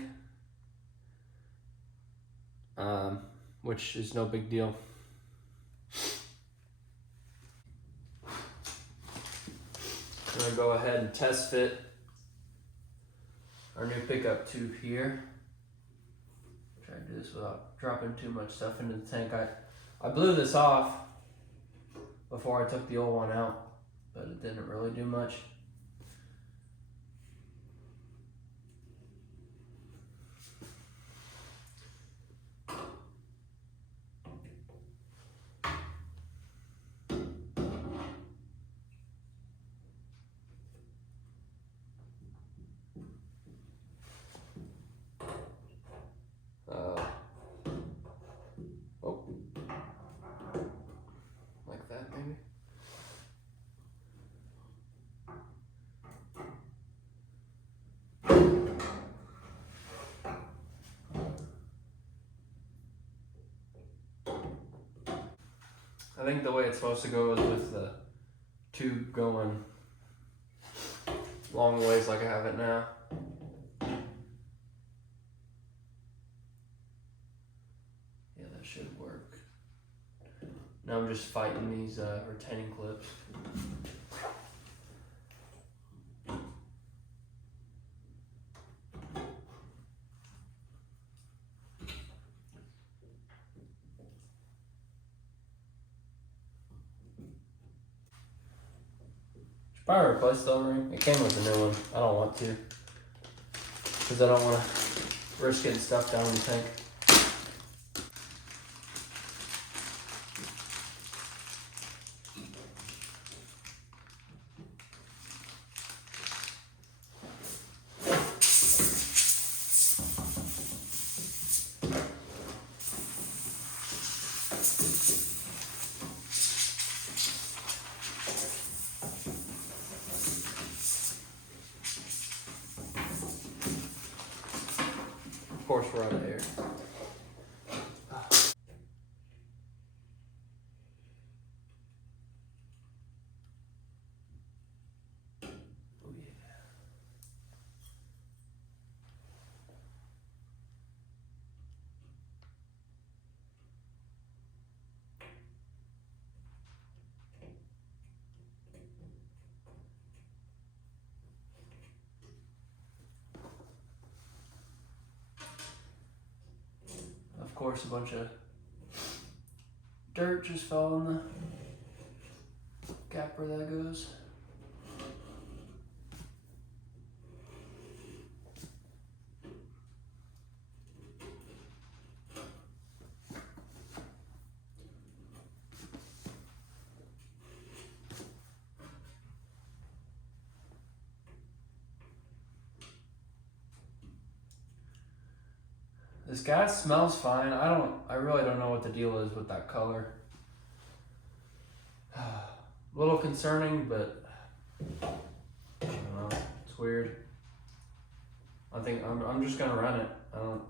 which is no big deal. I'm going to go ahead and test fit our new pickup tube here. Try to do this without dropping too much stuff into the tank. I blew this off before I took the old one out, but it didn't really do much. Like that maybe. I think the way it's supposed to go is with the tube going long ways like I have it now. Yeah, that should work. Now I'm just fighting these retaining clips. Probably replace the O-ring. It came with a new one. I don't want to, because I don't want to risk getting stuff down in the tank. Of course, we're out of air. Oh, yeah. Of course, a bunch of dirt just fell in the gap where that goes. This gas smells fine. I really don't know what the deal is with that color. A little concerning, but I don't know. It's weird. I think I'm just gonna run it. I don't.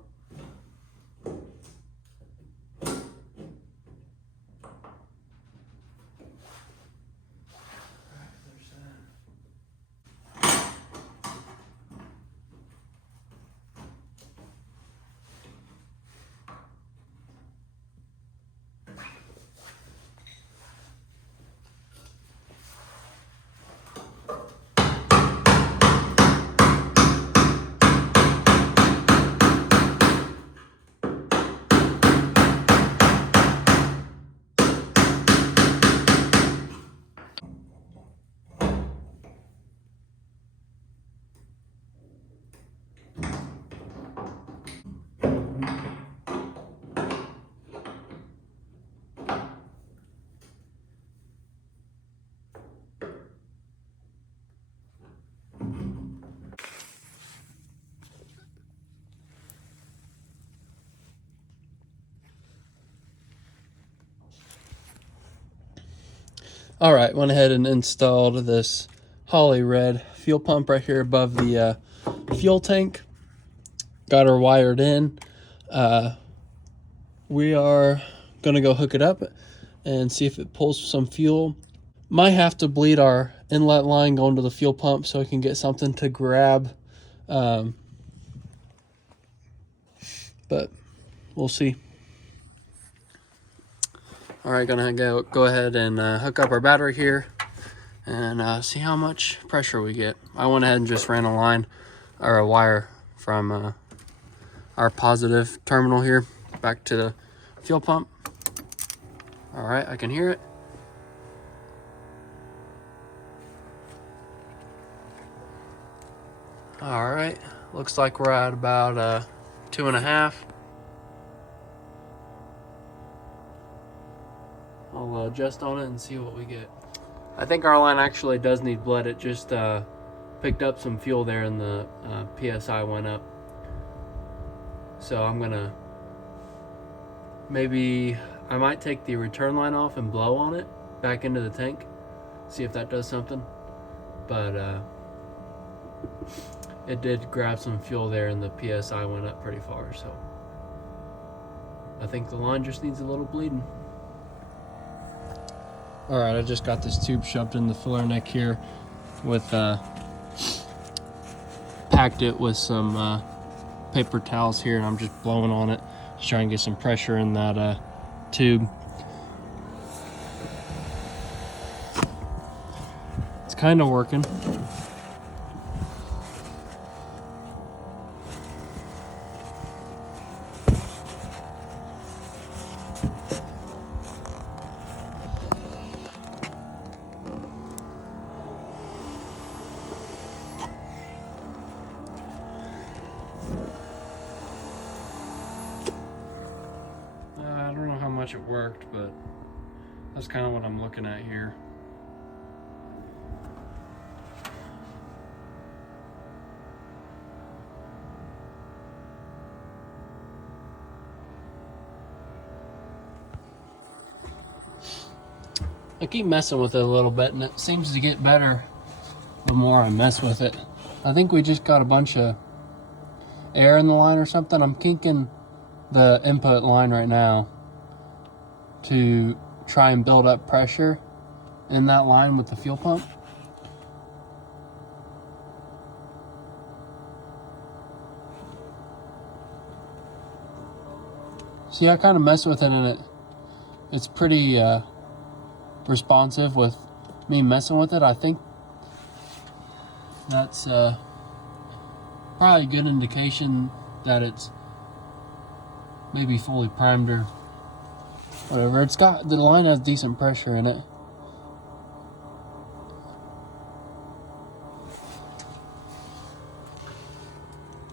All right, went ahead and installed this Holly red fuel pump right here above the fuel tank. Got her wired in. We are gonna go hook it up and see if it pulls some fuel. Might have to bleed our inlet line going to the fuel pump so I can get something to grab. But we'll see. All right, gonna go ahead and hook up our battery here and see how much pressure we get. I went ahead and just ran a line or a wire from our positive terminal here back to the fuel pump. All right, I can hear it. All right, looks like we're at about 2.5. I'll adjust on it and see what we get. I think our line actually does need blood. It just picked up some fuel there and the PSI went up. So I'm gonna, I might take the return line off and blow on it back into the tank, see if that does something. But it did grab some fuel there and the PSI went up pretty far, so I think the line just needs a little bleeding. All right, I just got this tube shoved in the filler neck here with packed it with some paper towels here, and I'm just blowing on it to try and get some pressure in that tube. It's kind of working. I don't know how much it worked, but that's kind of what I'm looking at here. I keep messing with it a little bit and it seems to get better the more I mess with it. I think we just got a bunch of air in the line or something. I'm kinking the input line right now to try and build up pressure in that line with the fuel pump. See, I kind of mess with it and it's pretty responsive with me messing with it. I think that's probably a good indication that it's maybe fully primed or whatever. It's got, the line has decent pressure in it.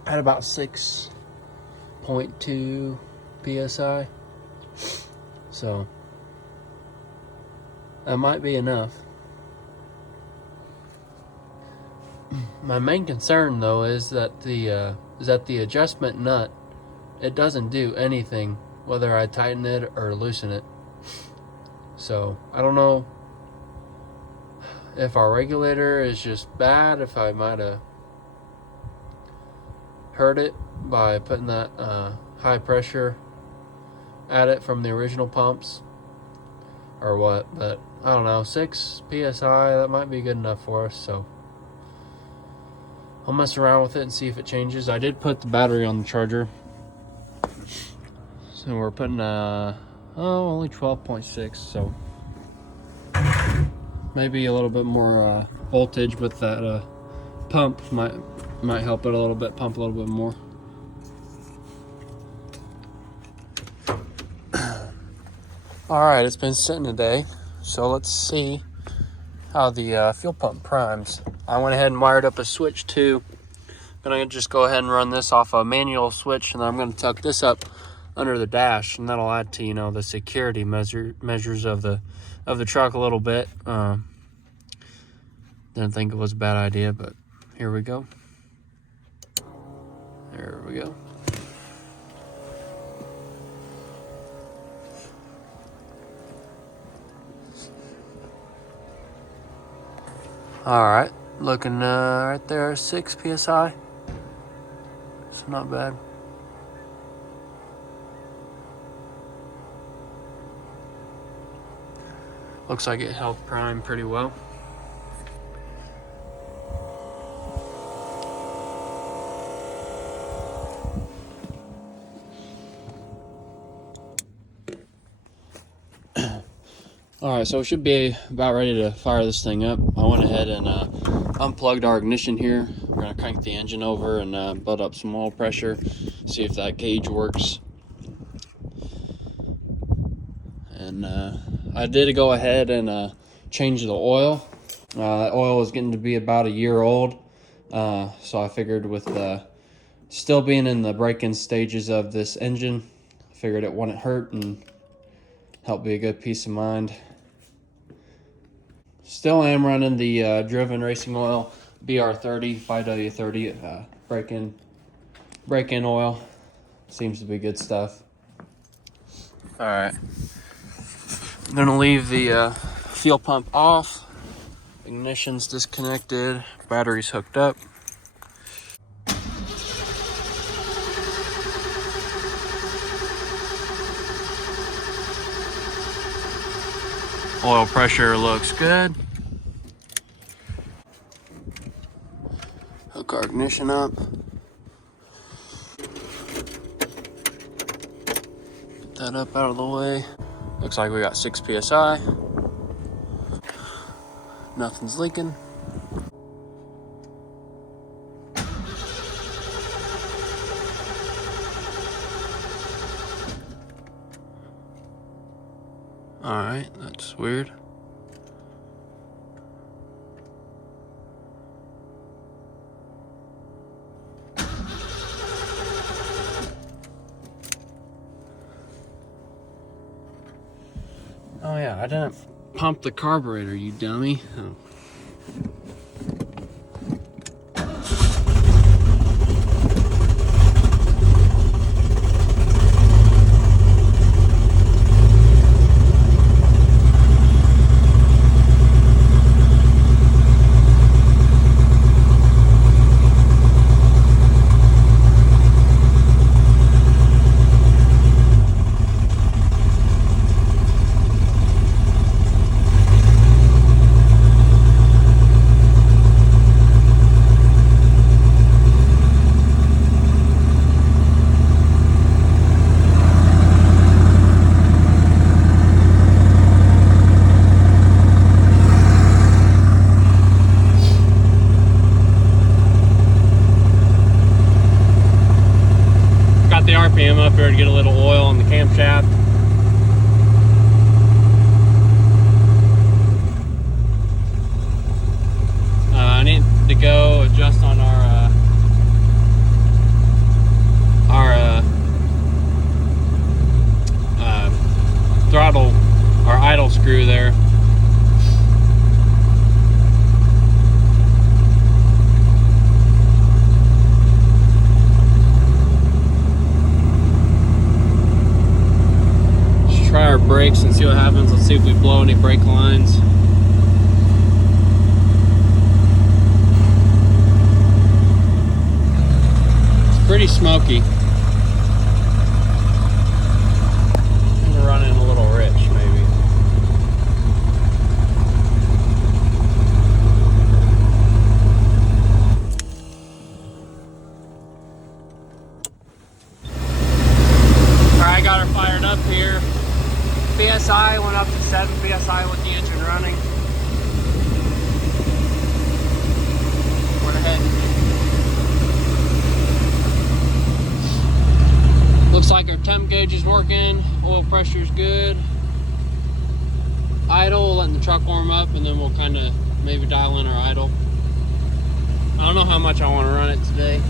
At about 6.2 psi, so that might be enough. My main concern though is that the adjustment nut it doesn't do anything whether I tighten it or loosen it. So I don't know if our regulator is just bad, if I might have hurt it by putting that high pressure at it from the original pumps, or what. But I don't know, 6 psi, that might be good enough for us. So I'll mess around with it and see if it changes. I did put the battery on the charger, so we're putting only 12.6, so maybe a little bit more voltage with that pump might help it a little bit, pump a little bit more. All right, it's been sitting today, so let's see how the fuel pump primes. I went ahead and wired up a switch too. I'm gonna just go ahead and run this off a manual switch, and then I'm gonna tuck this up under the dash, and that'll add to the security measures of the truck a little bit. Didn't think it was a bad idea, but here we go. There we go. All right, looking right there, 6 psi. It's not bad. Looks like it held prime pretty well. All right, so we should be about ready to fire this thing up. I went ahead and unplugged our ignition here. We're gonna crank the engine over and build up some oil pressure, see if that gauge works. And I did go ahead and change the oil. That oil was getting to be about a year old, so I figured with still being in the break-in stages of this engine, I figured it wouldn't hurt and help be a good peace of mind. Still am running the Driven Racing Oil BR30 5W30 break-in oil. Seems to be good stuff. All right, I'm gonna leave the fuel pump off. Ignition's disconnected. Battery's hooked up. Oil pressure looks good. Hook our ignition up. Get that up out of the way. Looks like we got 6 psi. Nothing's leaking. All right, that's weird. Oh yeah, I didn't pump the carburetor, you dummy. Oh. The RPM up here to get a little oil on the camshaft. I need to go adjust on our throttle, our idle screw there. brakes and see what happens. Let's see if we blow any brake lines. It's pretty smoky. We're running a little rich, maybe. Alright, got her fired up here. PSI went up to 7 PSI with the engine running. Went ahead. Looks like our temp gauge is working, oil pressure is good. Idle, letting the truck warm up, and then we'll kind of maybe dial in our idle. I don't know how much I want to run it today.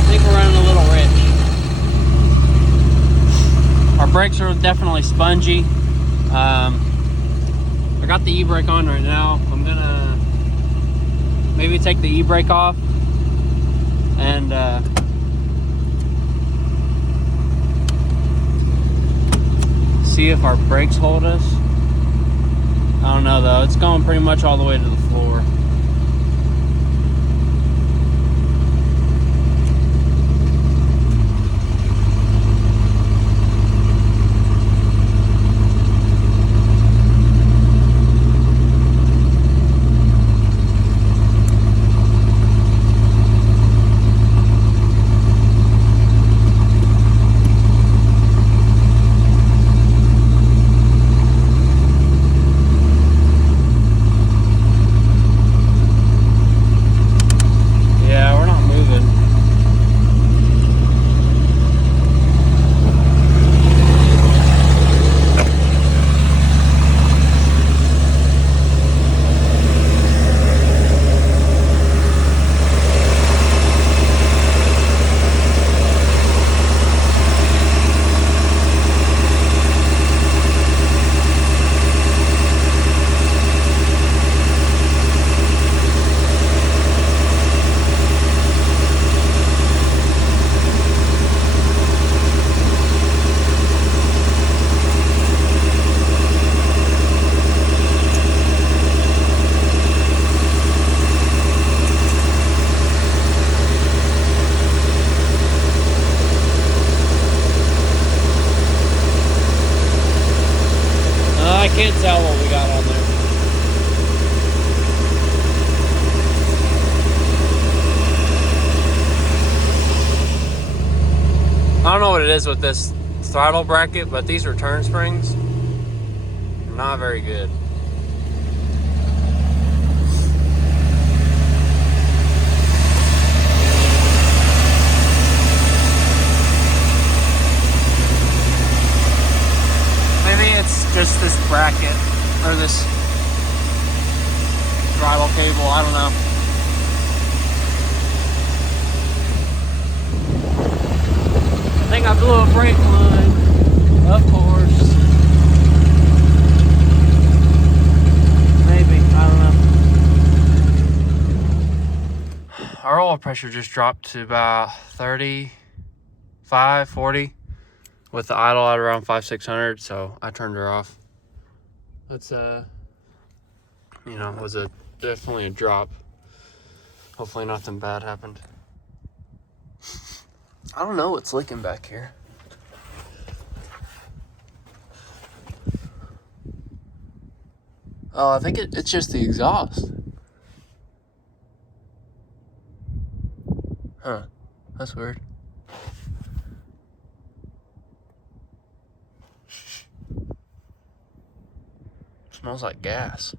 I think we're running a little rich. Our brakes are definitely spongy. I got the e-brake on right now. I'm gonna maybe take the e-brake off and see if our brakes hold us. I don't know though, it's going pretty much all the way to the floor. I can't tell what we got on there. I don't know what it is with this throttle bracket, but these return springs are not very good. Just this bracket or this throttle cable, I don't know. I think I blew a brake line, of course. Maybe, I don't know. Our oil pressure just dropped to about 35, 40. With the idle at around 500-600, so I turned her off. That's you know, was definitely a drop. Hopefully nothing bad happened. I don't know what's leaking back here. Oh, I think it's just the exhaust. Huh, that's weird. Smells like gas.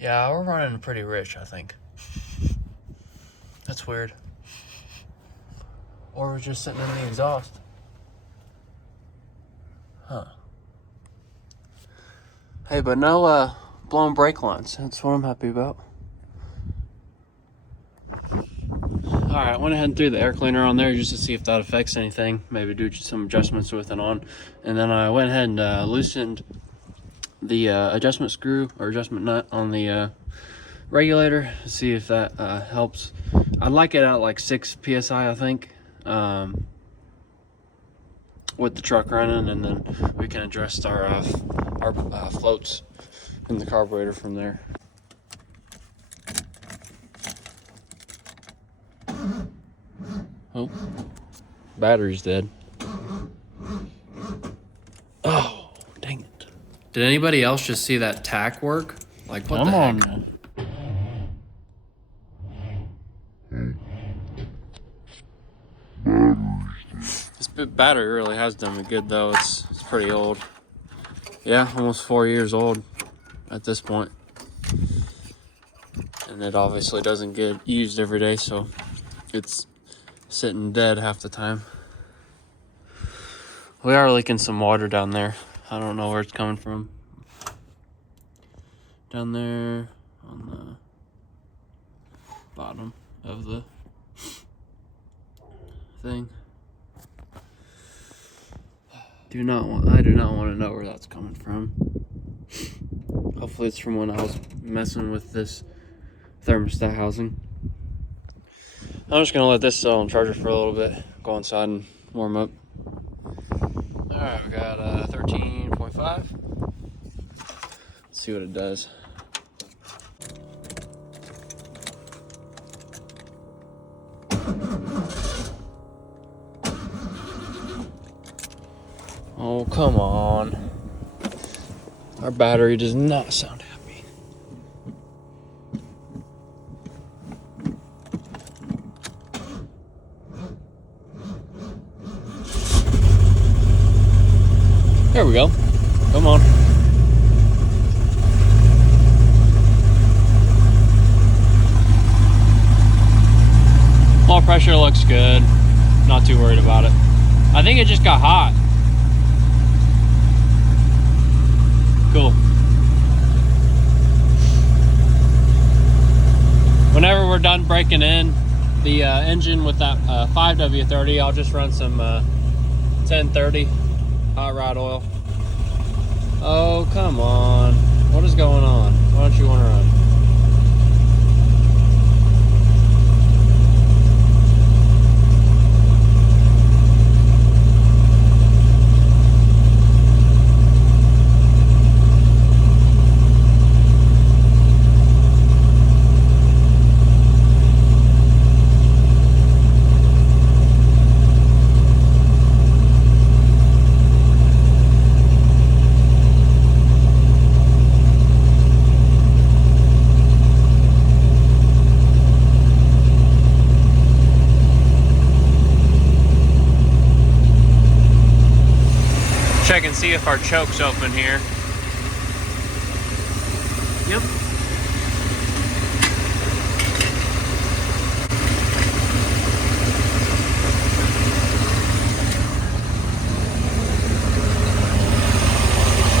Yeah, we're running pretty rich, I think. That's weird. Or we're just sitting in the exhaust. Huh. Hey, but no blown brake lines. That's what I'm happy about. Alright, went ahead and threw the air cleaner on there just to see if that affects anything. Maybe do some adjustments with it on. And then I went ahead and loosened the adjustment screw or adjustment nut on the regulator to see if that helps. I'd like it at like 6 psi, I think. with the truck running, and then we can adjust our floats in the carburetor from there. Oh, battery's dead. Oh, dang it. Did anybody else just see that tack work? Like, what Come the on, heck? man. This battery really has done me good, though. It's pretty old. Yeah, almost 4 years old at this point. And it obviously doesn't get used every day, so it's sitting dead half the time. We are leaking some water down there. I don't know where it's coming from. Down there on the bottom of the thing. I do not want to know where that's coming from. Hopefully it's from when I was messing with this thermostat housing. I'm just gonna let this sit on charger for a little bit. Go inside and warm up. Alright, we got 13.5. Let's see what it does. Oh, come on. Our battery does not sound happy. There we go. Come on. Oil pressure looks good. Not too worried about it. I think it just got hot. Cool. Whenever we're done breaking in the engine with that 5W30, I'll just run some 1030 hot rod oil. Oh, come on. What is going on? Why don't you want to run? Check and see if our choke's open here. Yep.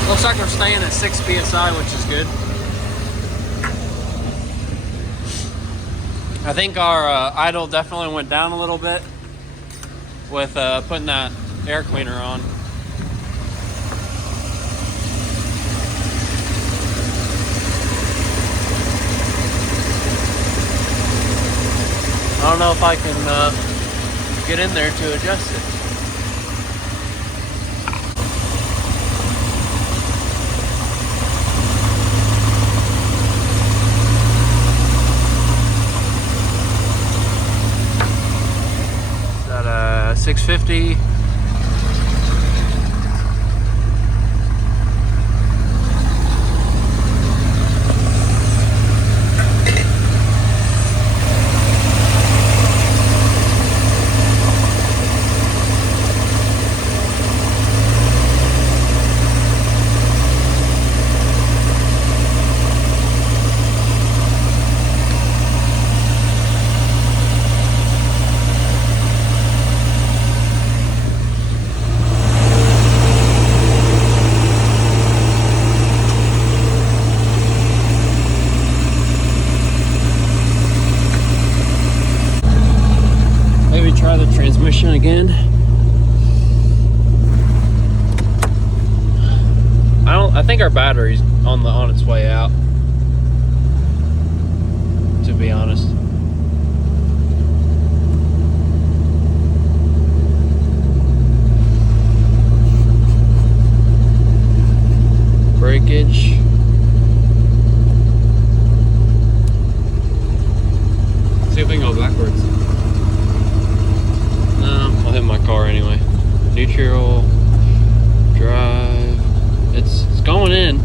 Looks like we're staying at 6 PSI, which is good. I think our idle definitely went down a little bit with putting that air cleaner on. I don't know if I can get in there to adjust it. Is that a 650? Try the transmission again. I think our battery's on its way out, to be honest. breakage. See if we can go backwards. No, I'll hit my car anyway. Neutral, drive. It's going in.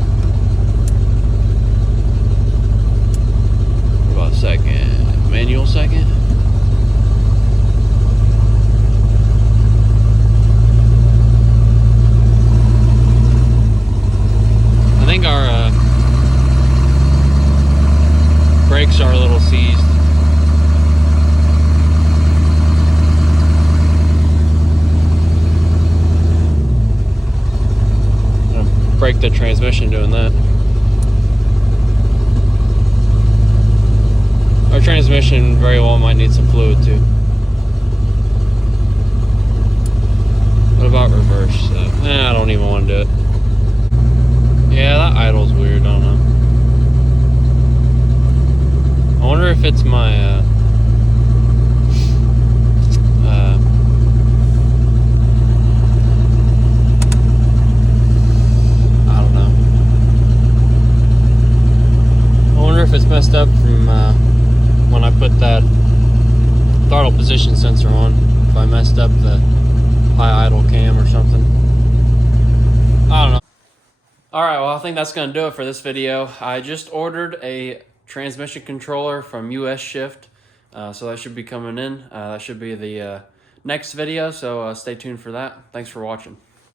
What about second? Manual second? I think our brakes are a little seized. Break the transmission doing that. Our transmission very well might need some fluid too. What about reverse? I don't even want to do it. Yeah, that idle's weird. I don't know. I wonder if it's my if it's messed up from when I put that throttle position sensor on. If I messed up the high idle cam or something. I don't know. Alright, well I think that's going to do it for this video. I just ordered a transmission controller from US Shift. So that should be coming in. That should be the next video, so stay tuned for that. Thanks for watching.